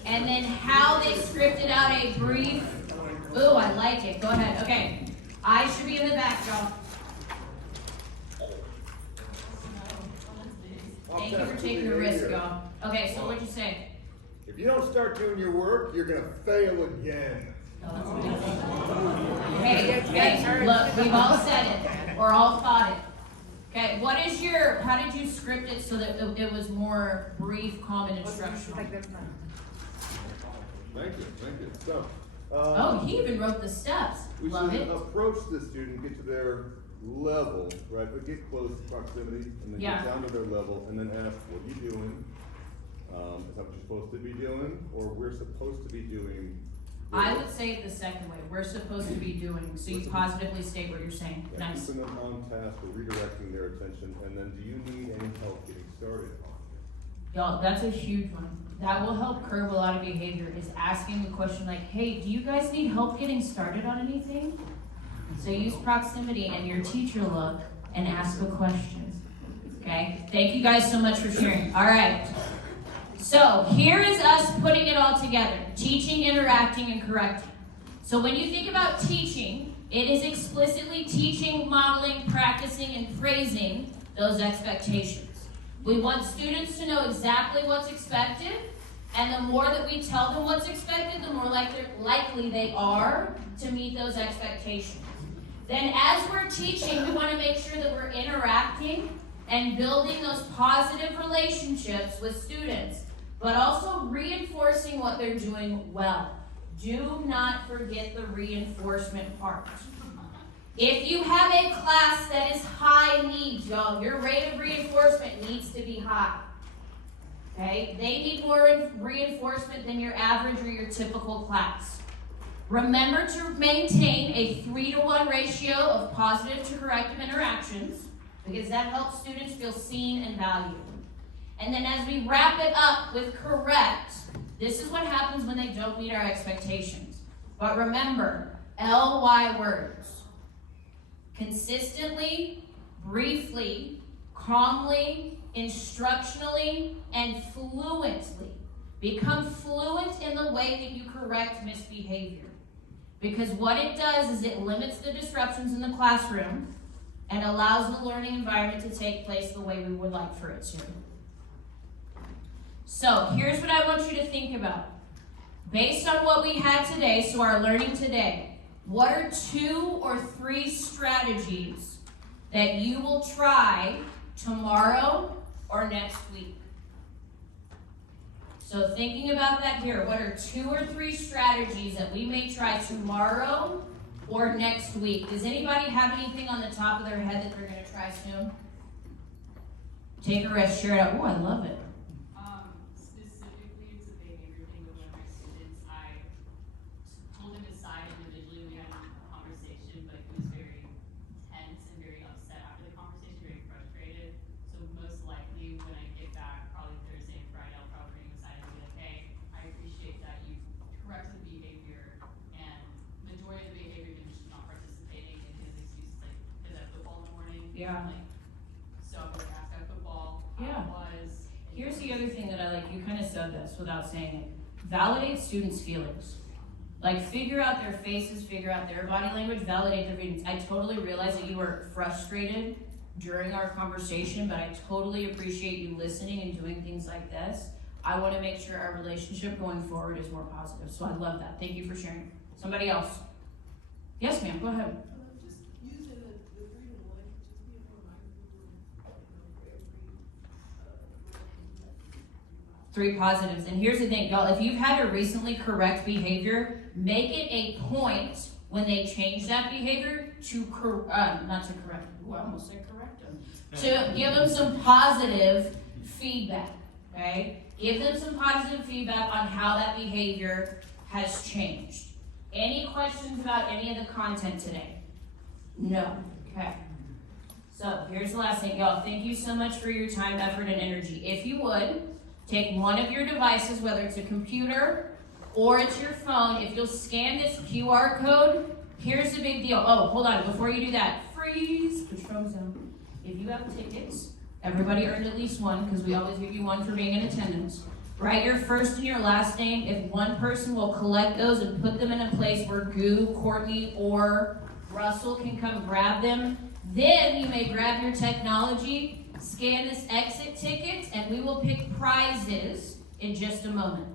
and then how they scripted out a brief, ooh, I like it, go ahead, okay. I should be in the back, y'all. Thank you for taking the risk, y'all. Okay, so what'd you say? If you don't start doing your work, you're gonna fail again. Hey, look, we've all said it, or all thought it. Okay, how did you script it so that it was more brief, calm, and instructional? Thank you. So, oh, he even wrote the steps. we Love should it. approach the student, get to their level, right? But get close proximity, and then Yeah. get down to their level, and then ask, what are you doing? Is that what you're supposed to be doing? Or we're supposed to be doing? I would say it the second way. We're supposed to be doing, so you positively state what you're saying. Yeah, Nice. keeping them on task or redirecting their attention, and then do you need any help getting started on it? Y'all, that's a huge one. That will help curb a lot of behavior, is asking a question like, hey, do you guys need help getting started on anything? So use proximity and your teacher look and ask a question. Okay? Thank you guys so much for sharing. All right. So here is us putting it all together. Teaching, interacting, and correcting. So when you think about teaching, it is explicitly teaching, modeling, practicing, and praising those expectations. We want students to know exactly what's expected, and the more that we tell them what's expected, the more likely they are to meet those expectations. Then as we're teaching, we want to make sure that we're interacting and building those positive relationships with students, but also reinforcing what they're doing well. Do not forget the reinforcement part. If you have a class that is high needs, y'all, your rate of reinforcement needs to be high. Okay? They need more reinforcement than your average or your typical class. Remember to maintain a 3-to-1 ratio of positive to corrective interactions, because that helps students feel seen and valued. And then as we wrap it up with correct, this is what happens when they don't meet our expectations. But remember, LY words. Consistently, briefly, calmly, instructionally, and fluently. Become fluent in the way that you correct misbehavior. Because what it does is it limits the disruptions in the classroom and allows the learning environment to take place the way we would like for it to. So here's what I want you to think about. Based on what we had today, so our learning today, what are 2 or 3 strategies that you will try tomorrow or next week? So thinking about that here, what are 2 or 3 strategies that we may try tomorrow or next week? Does anybody have anything on the top of their head that they're going to try soon? Take a rest, share it out. Oh, I love it. Specifically, it's a behavior thing with one of my students. I pulled him aside individually. We had a conversation, but he was very tense and very upset after the conversation, very frustrated. So most likely when I get back, probably Thursday and Friday, I'll probably bring him aside and be like, hey, I appreciate that you corrected the behavior, and majority of the behavior is just not participating, and his excuse is like, is that football in the morning? Yeah. Like, so I'm gonna ask at football. Yeah. How it was. Here's the other thing that I like. You kind of said this without saying it. Validate students' feelings. Like, figure out their faces, figure out their body language, validate their feelings. I totally realize that you were frustrated during our conversation, but I totally appreciate you listening and doing things like this. I want to make sure our relationship going forward is more positive. So I love that. Thank you for sharing. Somebody else. Yes, ma'am. Go ahead. Just using the 3-to-1, just being a reminder for 3 positives. And here's the thing, y'all, if you've had to recently correct behavior, make it a point when they change that behavior to not to correct, I almost said correct them, to give them some positive feedback, okay? Give them some positive feedback on how that behavior has changed. Any questions about any of the content today? No, okay. So here's the last thing, y'all. Thank you so much for your time, effort, and energy. If you would, take one of your devices, whether it's a computer or it's your phone. If you'll scan this QR code, here's the big deal. Oh, hold on. Before you do that, freeze. Put your phones down. If you have tickets, everybody earned at least one, because we always give you one for being in attendance. Write your first and your last name. If one person will collect those and put them in a place where Goo, Courtney, or Russell can come grab them, then you may grab your technology, scan this exit ticket, and we will pick prizes in just a moment.